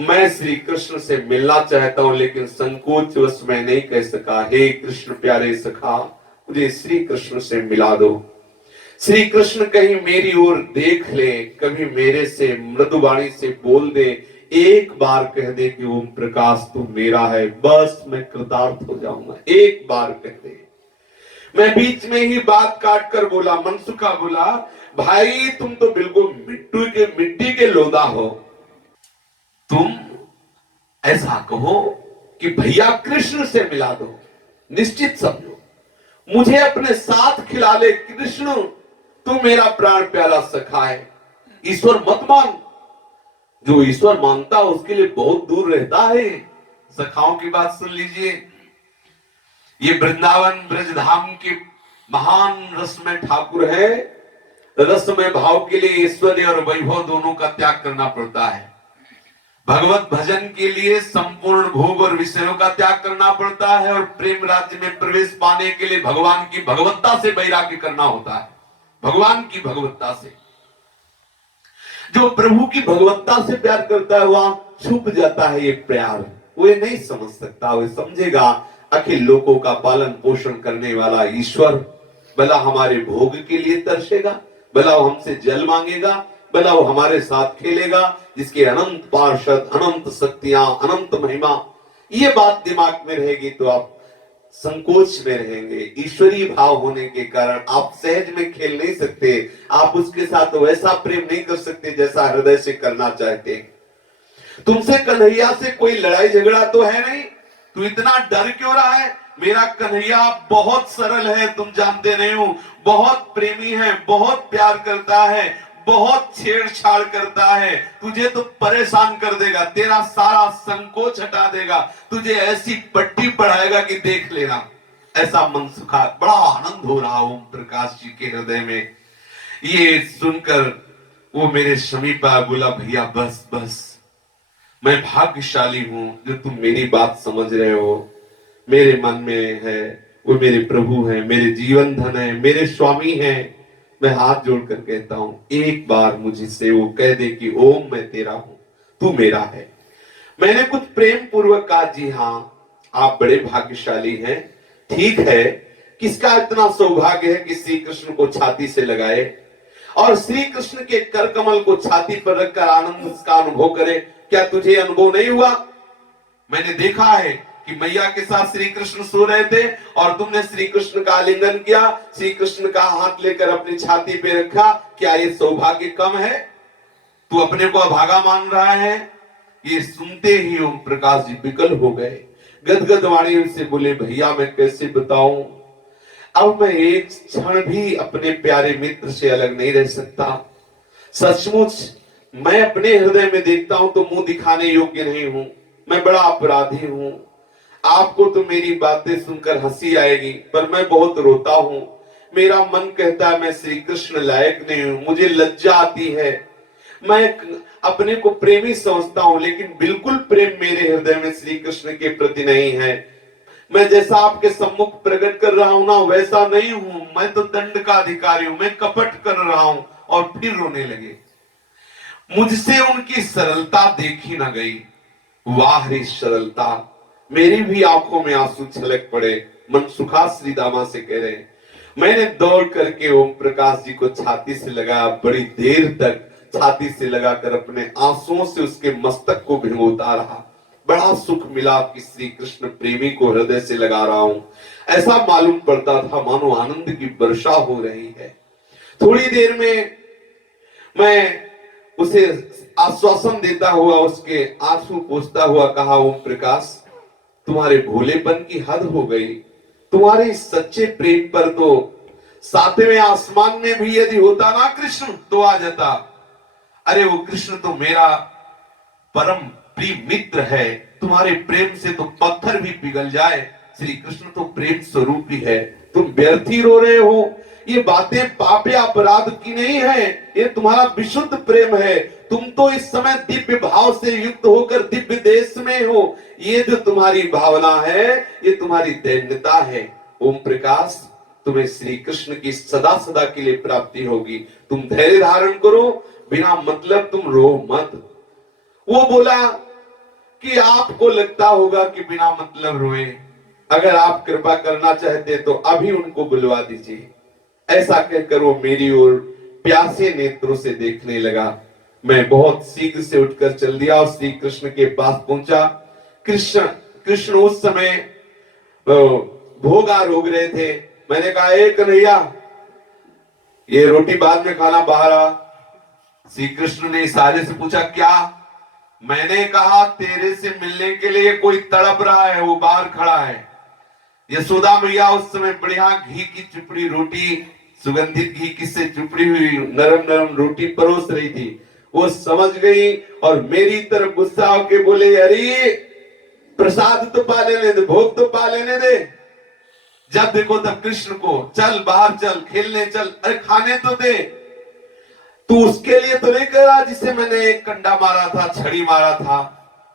मैं श्री कृष्ण से मिलना चाहता हूं, लेकिन संकोचवश मैं नहीं कह सका। हे कृष्ण प्यारे सखा, मुझे श्री कृष्ण से मिला दो। श्री कृष्ण कहीं मेरी ओर देख ले, कभी मेरे से मृदुवाणी से बोल दे, एक बार कह दे कि ओम प्रकाश तू मेरा है, बस मैं कृतार्थ हो जाऊंगा। एक बार कह दे। मैं बीच में ही बात काट कर बोला, मनसुखा बोला, भाई तुम तो बिल्कुल मिट्टी के लोदा हो। तुम ऐसा कहो कि भैया कृष्ण से मिला दो, निश्चित समझो, मुझे अपने साथ खिला ले। कृष्ण तू मेरा प्राण प्याला सखा है, ईश्वर मत मान। जो ईश्वर मानता है उसके लिए बहुत दूर रहता है। सखाओं की बात सुन लीजिए। ये वृंदावन ब्रजधाम के महान रसमय ठाकुर है। रसमय भाव के लिए ऐश्वर्य और वैभव दोनों का त्याग करना पड़ता है। भगवत भजन के लिए संपूर्ण भोग और विषयों का त्याग करना पड़ता है, और प्रेम राज्य में प्रवेश पाने के लिए भगवान की भगवत्ता से वैराग्य करना होता है। भगवान की भगवत्ता से, जो प्रभु की भगवत्ता से प्यार करता है वहां छुप जाता है ये प्यार। वो ये नहीं समझ सकता, वो समझेगा अखिल लोकों का पालन पोषण करने वाला ईश्वर भला हमारे भोग के लिए तरसेगा, भला वो हमसे जल मांगेगा, भला वो हमारे साथ खेलेगा, जिसके अनंत पार्षद, अनंत शक्तियां, अनंत महिमा। ये बात दिमाग में रहेगी तो आप संकोच में रहेंगे। ईश्वरीय भाव होने के कारण आप सहज में खेल नहीं सकते, आप उसके साथ वैसा प्रेम नहीं कर सकते जैसा हृदय से करना चाहते। तुमसे कन्हैया से कोई लड़ाई झगड़ा तो है नहीं, तू इतना डर क्यों रहा है? मेरा कन्हैया बहुत सरल है, तुम जानते नहीं हो, बहुत प्रेमी है, बहुत प्यार करता है, बहुत छेड़छाड़ करता है, तुझे तो परेशान कर देगा, तेरा सारा संकोच हटा देगा, तुझे ऐसी पट्टी पढ़ाएगा कि देख लेना। ऐसा मनसुखा बड़ा आनंद हो रहा ओम प्रकाश जी के हृदय में। ये सुनकर वो मेरे समीप आया, बोला, भैया बस बस, मैं भाग्यशाली हूं जो तुम मेरी बात समझ रहे हो। मेरे मन में है वो मेरे प्रभु हैं, मेरे जीवन धन है, मेरे स्वामी हैं। मैं हाथ जोड़कर कहता हूं, एक बार मुझसे वो कह दे कि ओम मैं तेरा हूं, तू मेरा है। मैंने कुछ प्रेम पूर्वक कहा, जी हाँ आप बड़े भाग्यशाली हैं। ठीक है, किसका इतना सौभाग्य है कि श्री कृष्ण को छाती से लगाए और श्री कृष्ण के कर कमल को छाती पर रखकर आनंद उसका अनुभव करे। क्या तुझे अनुभव नहीं हुआ? मैंने देखा है कि मैया के साथ श्री कृष्ण सो रहे थे और तुमने श्री कृष्ण का आलिंगन किया, श्री कृष्ण का हाथ लेकर अपनी छाती पे रखा। क्या ये सौभाग्य कम है? तू अपने को अभागा मान रहा है? ये सुनते ही ओम प्रकाश जी विकल हो गए, गदगद वाणी से बोले, भैया मैं कैसे बताऊं, अब मैं एक क्षण भी अपने प्यारे मित्र से अलग नहीं रह सकता। सचमुच मैं अपने हृदय में देखता हूं तो मुंह दिखाने योग्य नहीं हूं, मैं बड़ा अपराधी हूं। आपको तो मेरी बातें सुनकर हंसी आएगी, पर मैं बहुत रोता हूं। मेरा मन कहता है मैं श्री कृष्ण लायक नहीं हूं, मुझे लज्जा आती है। मैं अपने को प्रेमी समझता हूं, लेकिन बिल्कुल प्रेम मेरे हृदय में श्री कृष्ण के प्रति नहीं है। मैं जैसा आपके सम्मुख प्रकट कर रहा हूं ना, वैसा नहीं हूं। मैं तो दंड का अधिकारी हूं, मैं कपट कर रहा हूं। और फिर रोने लगे। मुझसे उनकी सरलता देखी ना गई। वाह रे सरलता! मेरी भी आंखों में आंसू छलक पड़े। मनसुखा श्री दामा से कह रहे, मैंने दौड़ करके ओम प्रकाश जी को छाती से लगाया, बड़ी देर तक छाती से लगाकर अपने आंसुओं से उसके मस्तक को भिगोता रहा। बड़ा सुख मिला कि श्री कृष्ण प्रेमी को हृदय से लगा रहा हूं। ऐसा मालूम पड़ता था मानो आनंद की वर्षा हो रही है। थोड़ी देर में मैं उसे आश्वासन देता हुआ, उसके आंसू पोंछता हुआ कहा, ओम प्रकाश, तुम्हारे भोलेपन की हद हो गई। तुम्हारे इस सच्चे प्रेम पर तो सातवें आसमान में भी यदि होता ना कृष्ण तो आ जाता। अरे वो कृष्ण तो मेरा परम प्रिय मित्र है, तुम्हारे प्रेम से तो पत्थर भी पिघल जाए। श्री कृष्ण तो प्रेम स्वरूप ही है, तुम व्यर्थ ही रो रहे हो। ये बातें पाप या अपराध की नहीं है, ये तुम्हारा विशुद्ध प्रेम है। तुम तो इस समय दिव्य भाव से युक्त होकर दिव्य देश में हो। ये जो तुम्हारी भावना है, ये तुम्हारी दैन्यता है। ओम प्रकाश, तुम्हें श्री कृष्ण की सदा सदा के लिए प्राप्ति होगी। तुम धैर्य धारण करो, बिना मतलब तुम रो मत। वो बोला कि आपको लगता होगा कि बिना मतलब रोए, अगर आप कृपा करना चाहते तो अभी उनको बुलवा दीजिए। ऐसा कहकर वो मेरी ओर प्यासे नेत्रों से देखने लगा। मैं बहुत शीघ्र से उठकर चल दिया और श्री कृष्ण के पास पहुंचा। कृष्ण कृष्ण उस समय भोग रोग रहे थे। मैंने कहा, ए कन्हैया, ये रोटी बाद में खाना, बाहर आ। श्री कृष्ण ने इशारे से पूछा, क्या? मैंने कहा, तेरे से मिलने के लिए कोई तड़प रहा है, वो बाहर खड़ा है। यशोदा मैया उस समय बढ़िया घी की चुपड़ी रोटी, सुगंधित घी की से चुपड़ी हुई नरम नरम रोटी परोस रही थी। वो समझ गई और मेरी तरफ गुस्सा होके बोले, अरे प्रसाद तो पा लेने दे, भोग तो पा लेने दे। जब देखो तब कृष्ण को, चल बाहर चल, खेलने चल, अरे खाने तो दे। तू उसके लिए तो नहीं कह रहा जिसे मैंने एक कंडा मारा था, छड़ी मारा था।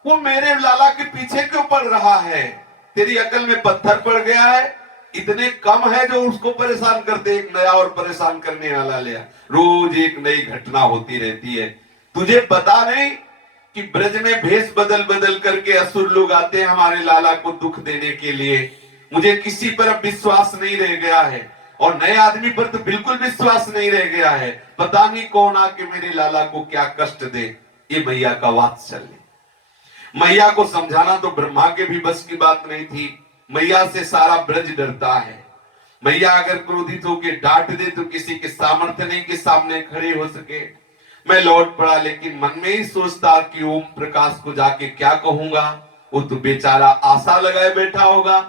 वो मेरे लाला के पीछे क्यों पड़ रहा है? तेरी अकल में पत्थर पड़ गया है? इतने कम है जो उसको परेशान करते, एक नया और परेशान करने वाला लिया। रोज एक नई घटना होती रहती है। तुझे पता नहीं कि ब्रज में भेष बदल बदल करके असुर लोग आते हैं हमारे लाला को दुख देने के लिए। मुझे किसी पर अब विश्वास नहीं रह गया है और नए आदमी पर तो बिल्कुल विश्वास नहीं रह गया है। पता नहीं कौन आके मेरे लाला को क्या कष्ट दे। ये मैया का वात्सल्य। मैया को समझाना तो ब्रह्मा के भी बस की बात नहीं थी। मैया से सारा ब्रज डरता है। मैया अगर क्रोधित होकर डांट दे तो किसी के सामर्थ्य नहीं के सामने खड़े हो सके। मैं लौट पड़ा, लेकिन मन में ही सोचता कि ओम प्रकाश को जाके क्या कहूंगा। वो तो बेचारा आशा लगाए बैठा होगा,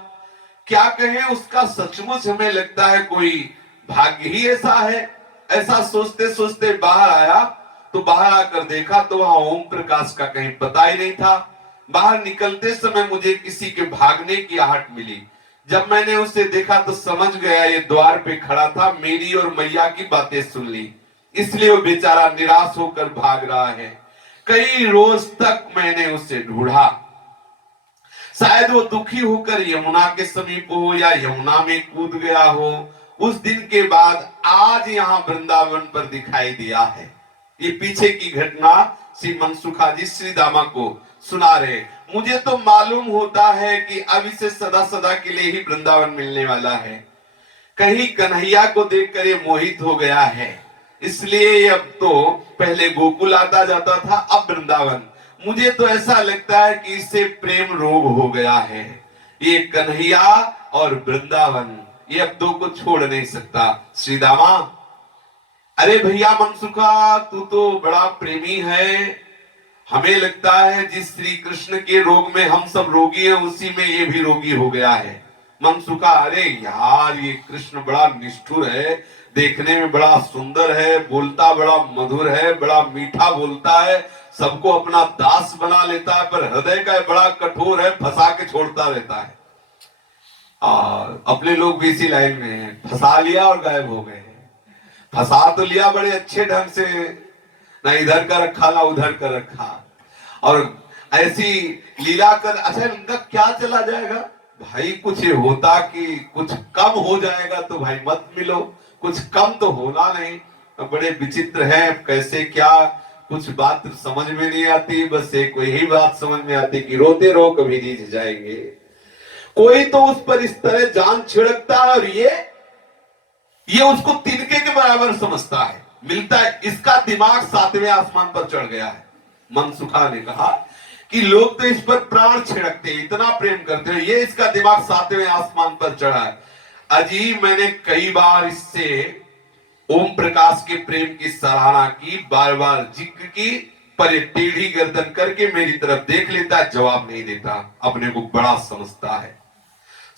क्या कहें उसका। सचमुच हमें लगता है कोई भाग्य ही ऐसा है। ऐसा सोचते सोचते बाहर आया तो बाहर आकर देखा तो वहां ओम प्रकाश का कहीं पता ही नहीं था। बाहर निकलते समय मुझे किसी के भागने की आहट मिली। जब मैंने उसे देखा तो समझ गया ये द्वार पे खड़ा था, मेरी और मैया की बातें सुन ली, इसलिए वो बेचारा निराश होकर भाग रहा है। कई रोज तक मैंने उसे ढूंढा। शायद वो दुखी होकर यमुना के समीप हो या यमुना में कूद गया हो। उस दिन के बाद आज यहाँ वृंदावन पर दिखाई दिया है। ये पीछे की घटना श्री मनसुखा जी श्री दामा को सुना रहे। मुझे तो मालूम होता है कि अब इसे सदा सदा के लिए ही वृंदावन मिलने वाला है। कहीं कन्हैया को देखकर ये मोहित हो गया है, इसलिए अब तो पहले गोकुल आता जाता था, अब वृंदावन। मुझे तो ऐसा लगता है कि इससे प्रेम रोग हो गया है। ये कन्हैया और वृंदावन, ये अब दो को छोड़ नहीं सकता। श्री दामा, अरे भैया मनसुखा, तू तो बड़ा प्रेमी है। हमें लगता है जिस श्री कृष्ण के रोग में हम सब रोगी हैं, उसी में ये भी रोगी हो गया है। मनसुखा, अरे यार, ये कृष्ण बड़ा निष्ठुर है, देखने में बड़ा सुंदर है, बोलता बड़ा मधुर है, बड़ा मीठा बोलता है, सबको अपना दास बना लेता है, पर हृदय का बड़ा कठोर है, फंसा के छोड़ता रहता है। और अपने लोग भी इसी लाइन में हैं, फंसा लिया और गायब हो गए। फंसा तो लिया बड़े अच्छे ढंग से, ना इधर का रखा ना उधर का रखा, और ऐसी लीला कर। अच्छा, इनका क्या चला जाएगा भाई? कुछ होता कि कुछ कम हो जाएगा तो भाई मत मिलो, कुछ कम तो होना नहीं। बड़े विचित्र है, कैसे क्या, कुछ बात समझ में नहीं आती। बस एक यही बात समझ में आती कि रोते रहो कभी रीझ जाएंगे। कोई तो उस पर इस तरह जान छिड़कता है और ये उसको तिनके के बराबर समझता है, मिलता है। इसका दिमाग सातवें आसमान पर चढ़ गया है। मनसुखा ने कहा कि लोग तो इस पर प्राण छिड़कते, इतना प्रेम करते हैं, ये इसका दिमाग सातवें आसमान पर चढ़ा है। अजी, मैंने कई बार इससे ओम प्रकाश के प्रेम की सराहना की, बार बार जिक्र की, पर ये टेढ़ी गर्दन करके मेरी तरफ देख लेता, जवाब नहीं देता, अपने को बड़ा समझता है।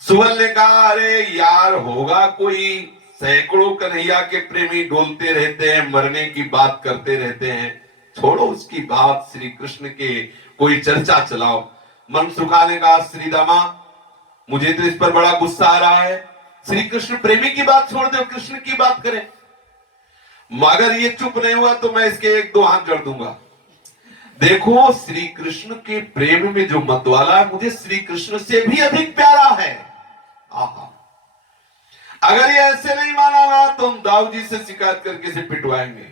सुबल ने कहा, अरे यार होगा कोई, सैकड़ों कन्हैया के प्रेमी डोलते रहते हैं, मरने की बात करते रहते हैं, छोड़ो उसकी बात, श्री कृष्ण के कोई चर्चा चलाओ। मनसुखा ने कहा, श्रीदामा मुझे तो इस पर बड़ा गुस्सा आ रहा है, श्री कृष्ण प्रेमी की बात छोड़ दो, कृष्ण की बात करें। मगर ये चुप नहीं हुआ तो मैं इसके एक दो हाथ कर दूंगा। देखो श्री कृष्ण के प्रेम में जो मतवाला है, मुझे श्री कृष्ण से भी अधिक प्यारा है। आहा, अगर ये ऐसे नहीं माना ना तो हम दाऊ जी से शिकायत करके इसे पिटवाएंगे।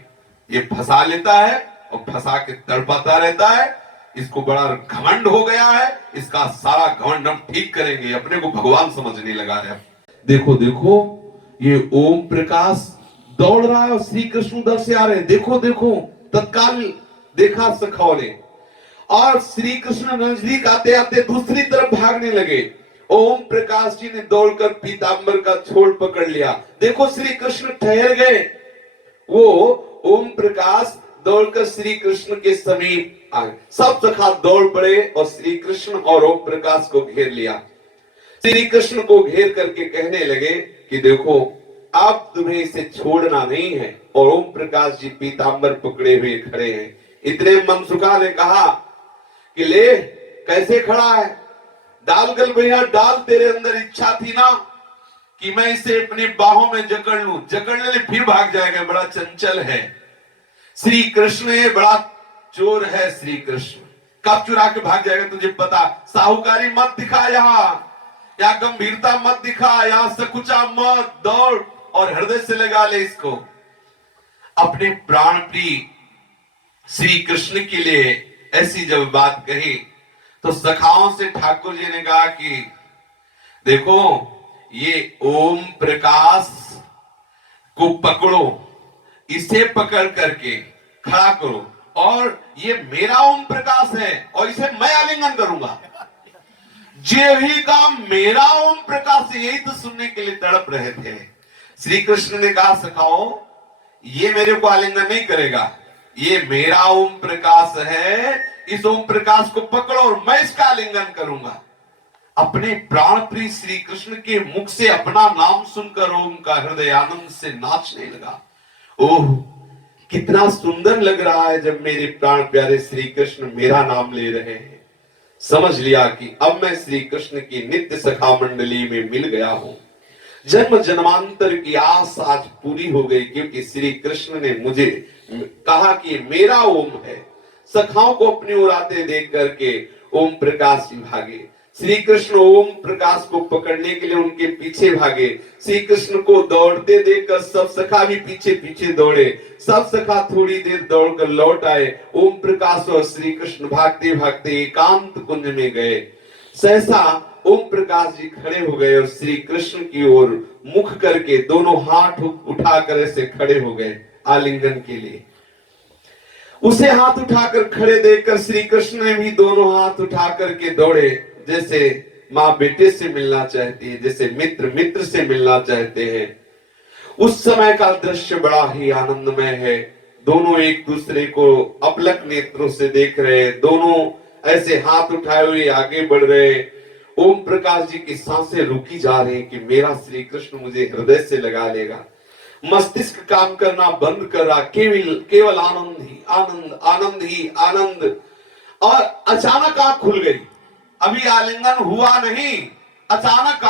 ये फंसा लेता है और फंसा के तड़पाता रहता है, इसको बड़ा घमंड हो गया है, इसका सारा घमंड हम ठीक करेंगे, अपने को भगवान समझने लगा है। देखो देखो ये ओम प्रकाश दौड़ रहा है और श्री कृष्ण उधर से आ रहे हैं, देखो देखो, तत्काल देखा सखाओं ने, और श्री कृष्ण नजदीक आते आते दूसरी तरफ भागने लगे। ओम प्रकाश जी ने दौड़कर पीतांबर का छोड़ पकड़ लिया। देखो श्री कृष्ण ठहर गए, वो ओम प्रकाश दौड़कर श्री कृष्ण के समीप आ गए। सब सखा दौड़ पड़े और श्री कृष्ण और ओम प्रकाश को घेर लिया। श्री कृष्ण को घेर करके कहने लगे कि देखो अब तुम्हें इसे छोड़ना नहीं है, और ओम प्रकाश जी पीतांबर पकड़े हुए खड़े हैं। इतने मनसुखा ने कहा कि ले कैसे खड़ा है, डाल गल भैया डाल, तेरे अंदर इच्छा थी ना कि मैं इसे अपनी बाहों में जकड़ लूं, जकड़ने ले फिर भाग जाएगा, बड़ा चंचल है श्री कृष्ण, ये बड़ा चोर है श्री कृष्ण, कब चुरा के भाग जाएगा तुझे पता। साहूकारी मत दिखा, या गंभीरता मत दिखा, या सकुचा मत, दौड़ और हृदय से लगा ले इसको। अपने प्राण प्रिय श्री कृष्ण के लिए ऐसी जब बात कही तो सखाओं से ठाकुर जी ने कहा कि देखो ये ओम प्रकाश को पकड़ो, इसे पकड़ करके खड़ा करो, और ये मेरा ओम प्रकाश है और इसे मैं आलिंगन करूंगा। जेही का मेरा ओम प्रकाश, यही तो सुनने के लिए तड़प रहे थे। श्री कृष्ण ने कहा सखाओ ये मेरे को आलिंगन नहीं करेगा, ये मेरा ओम प्रकाश है, इस ओम प्रकाश को पकड़ो और मैं इसका आलिंगन करूंगा। अपने प्राण प्रिय श्री कृष्ण के मुख से अपना नाम सुनकर ओम का हृदय आनंद से नाचने लगा। ओह कितना सुंदर लग रहा है जब मेरे प्राण प्यारे श्री कृष्ण मेरा नाम ले रहे हैं। समझ लिया कि अब मैं श्री कृष्ण की नित्य सखा मंडली में मिल गया हूं। जन्म जन्मांतर की आस आज पूरी हो गई, क्योंकि श्री कृष्ण ने मुझे कहा कि मेरा ओम है। सखाओं को अपनी ओर आते देख करके ओम प्रकाश जी भागे। श्री कृष्ण ओम प्रकाश को पकड़ने के लिए उनके पीछे भागे। श्री कृष्ण को दौड़ते देखकर सब सखा भी पीछे पीछे दौड़े। सब सखा थोड़ी देर दौड़कर लौट आए। ओम प्रकाश और श्री कृष्ण भागते भागते एकांत कुंज में गए। सहसा ओम प्रकाश जी खड़े हो गए और श्री कृष्ण की ओर मुख करके दोनों हाथ उठाकर ऐसे खड़े हो गए आलिंगन के लिए। उसे हाथ उठाकर खड़े देखकर श्री कृष्ण ने भी दोनों हाथ उठा करके दौड़े, जैसे माँ बेटे से मिलना चाहती है, जैसे मित्र मित्र से मिलना चाहते हैं। उस समय का दृश्य बड़ा ही आनंदमय है। दोनों एक दूसरे को अपलक नेत्रों से देख रहे, दोनों ऐसे हाथ उठाए हुए आगे बढ़ रहे। ओम प्रकाश जी की सांसें रुकी जा रही कि मेरा श्री कृष्ण मुझे हृदय से लगा लेगा। मस्तिष्क काम करना बंद कर रहा, केवल आनंद ही आनंद, आनंद ही आनंद। और अचानक आंख खुल गई। अभी आलिंगन हुआ नहीं, अचानक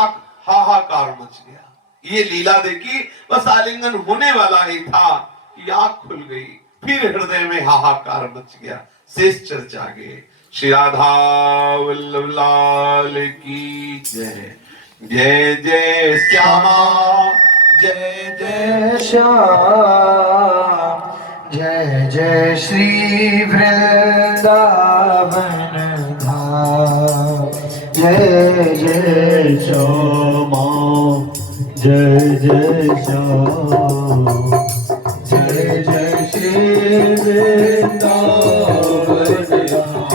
हाहाकार मच गया। ये लीला देखी, बस आलिंगन होने वाला ही था कि आंख खुल गई, फिर हृदय में हाहाकार मच गया। शेष चर्चा आगे। श्री राधा वल्लभ लाल की जय। जय जय श्यामा, जय जय श्याम, जय जय श्री वृंदावन धाम। जय जय श्यामा, जय जय श्याम, जय जय श्री वृंदावन धाम।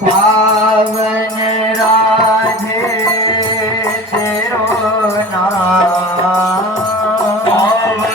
पावन राधे तेरो नाम, पावन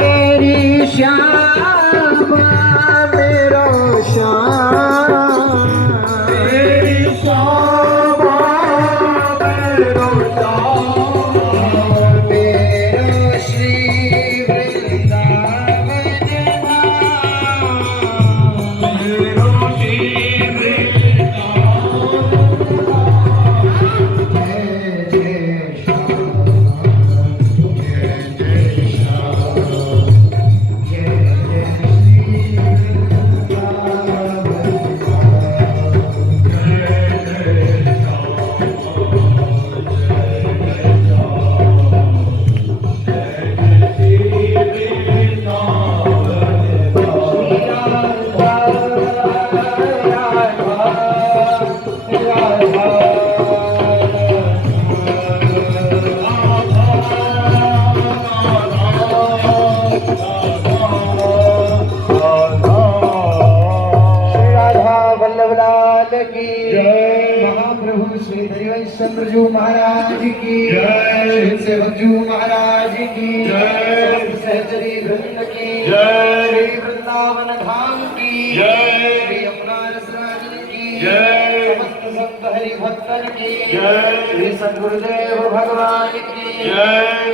मेरी श्यामा मेरो श्याम, मेरी श्यामा मेरो श्याम, मेरो श्री वृंदावन धाम, मेरो श्री महाप्रभु श्री हरिवैश्चंद्र जी महाराज की जय, सेवक जी महाराज की जय, सहचरी वृंद की जय, श्री वृंदावन धाम की जय, श्री यमुना रसराज की जय, समस्त संत हरि भक्तन की जय, श्री सद्गुरुदेव भगवान की जय।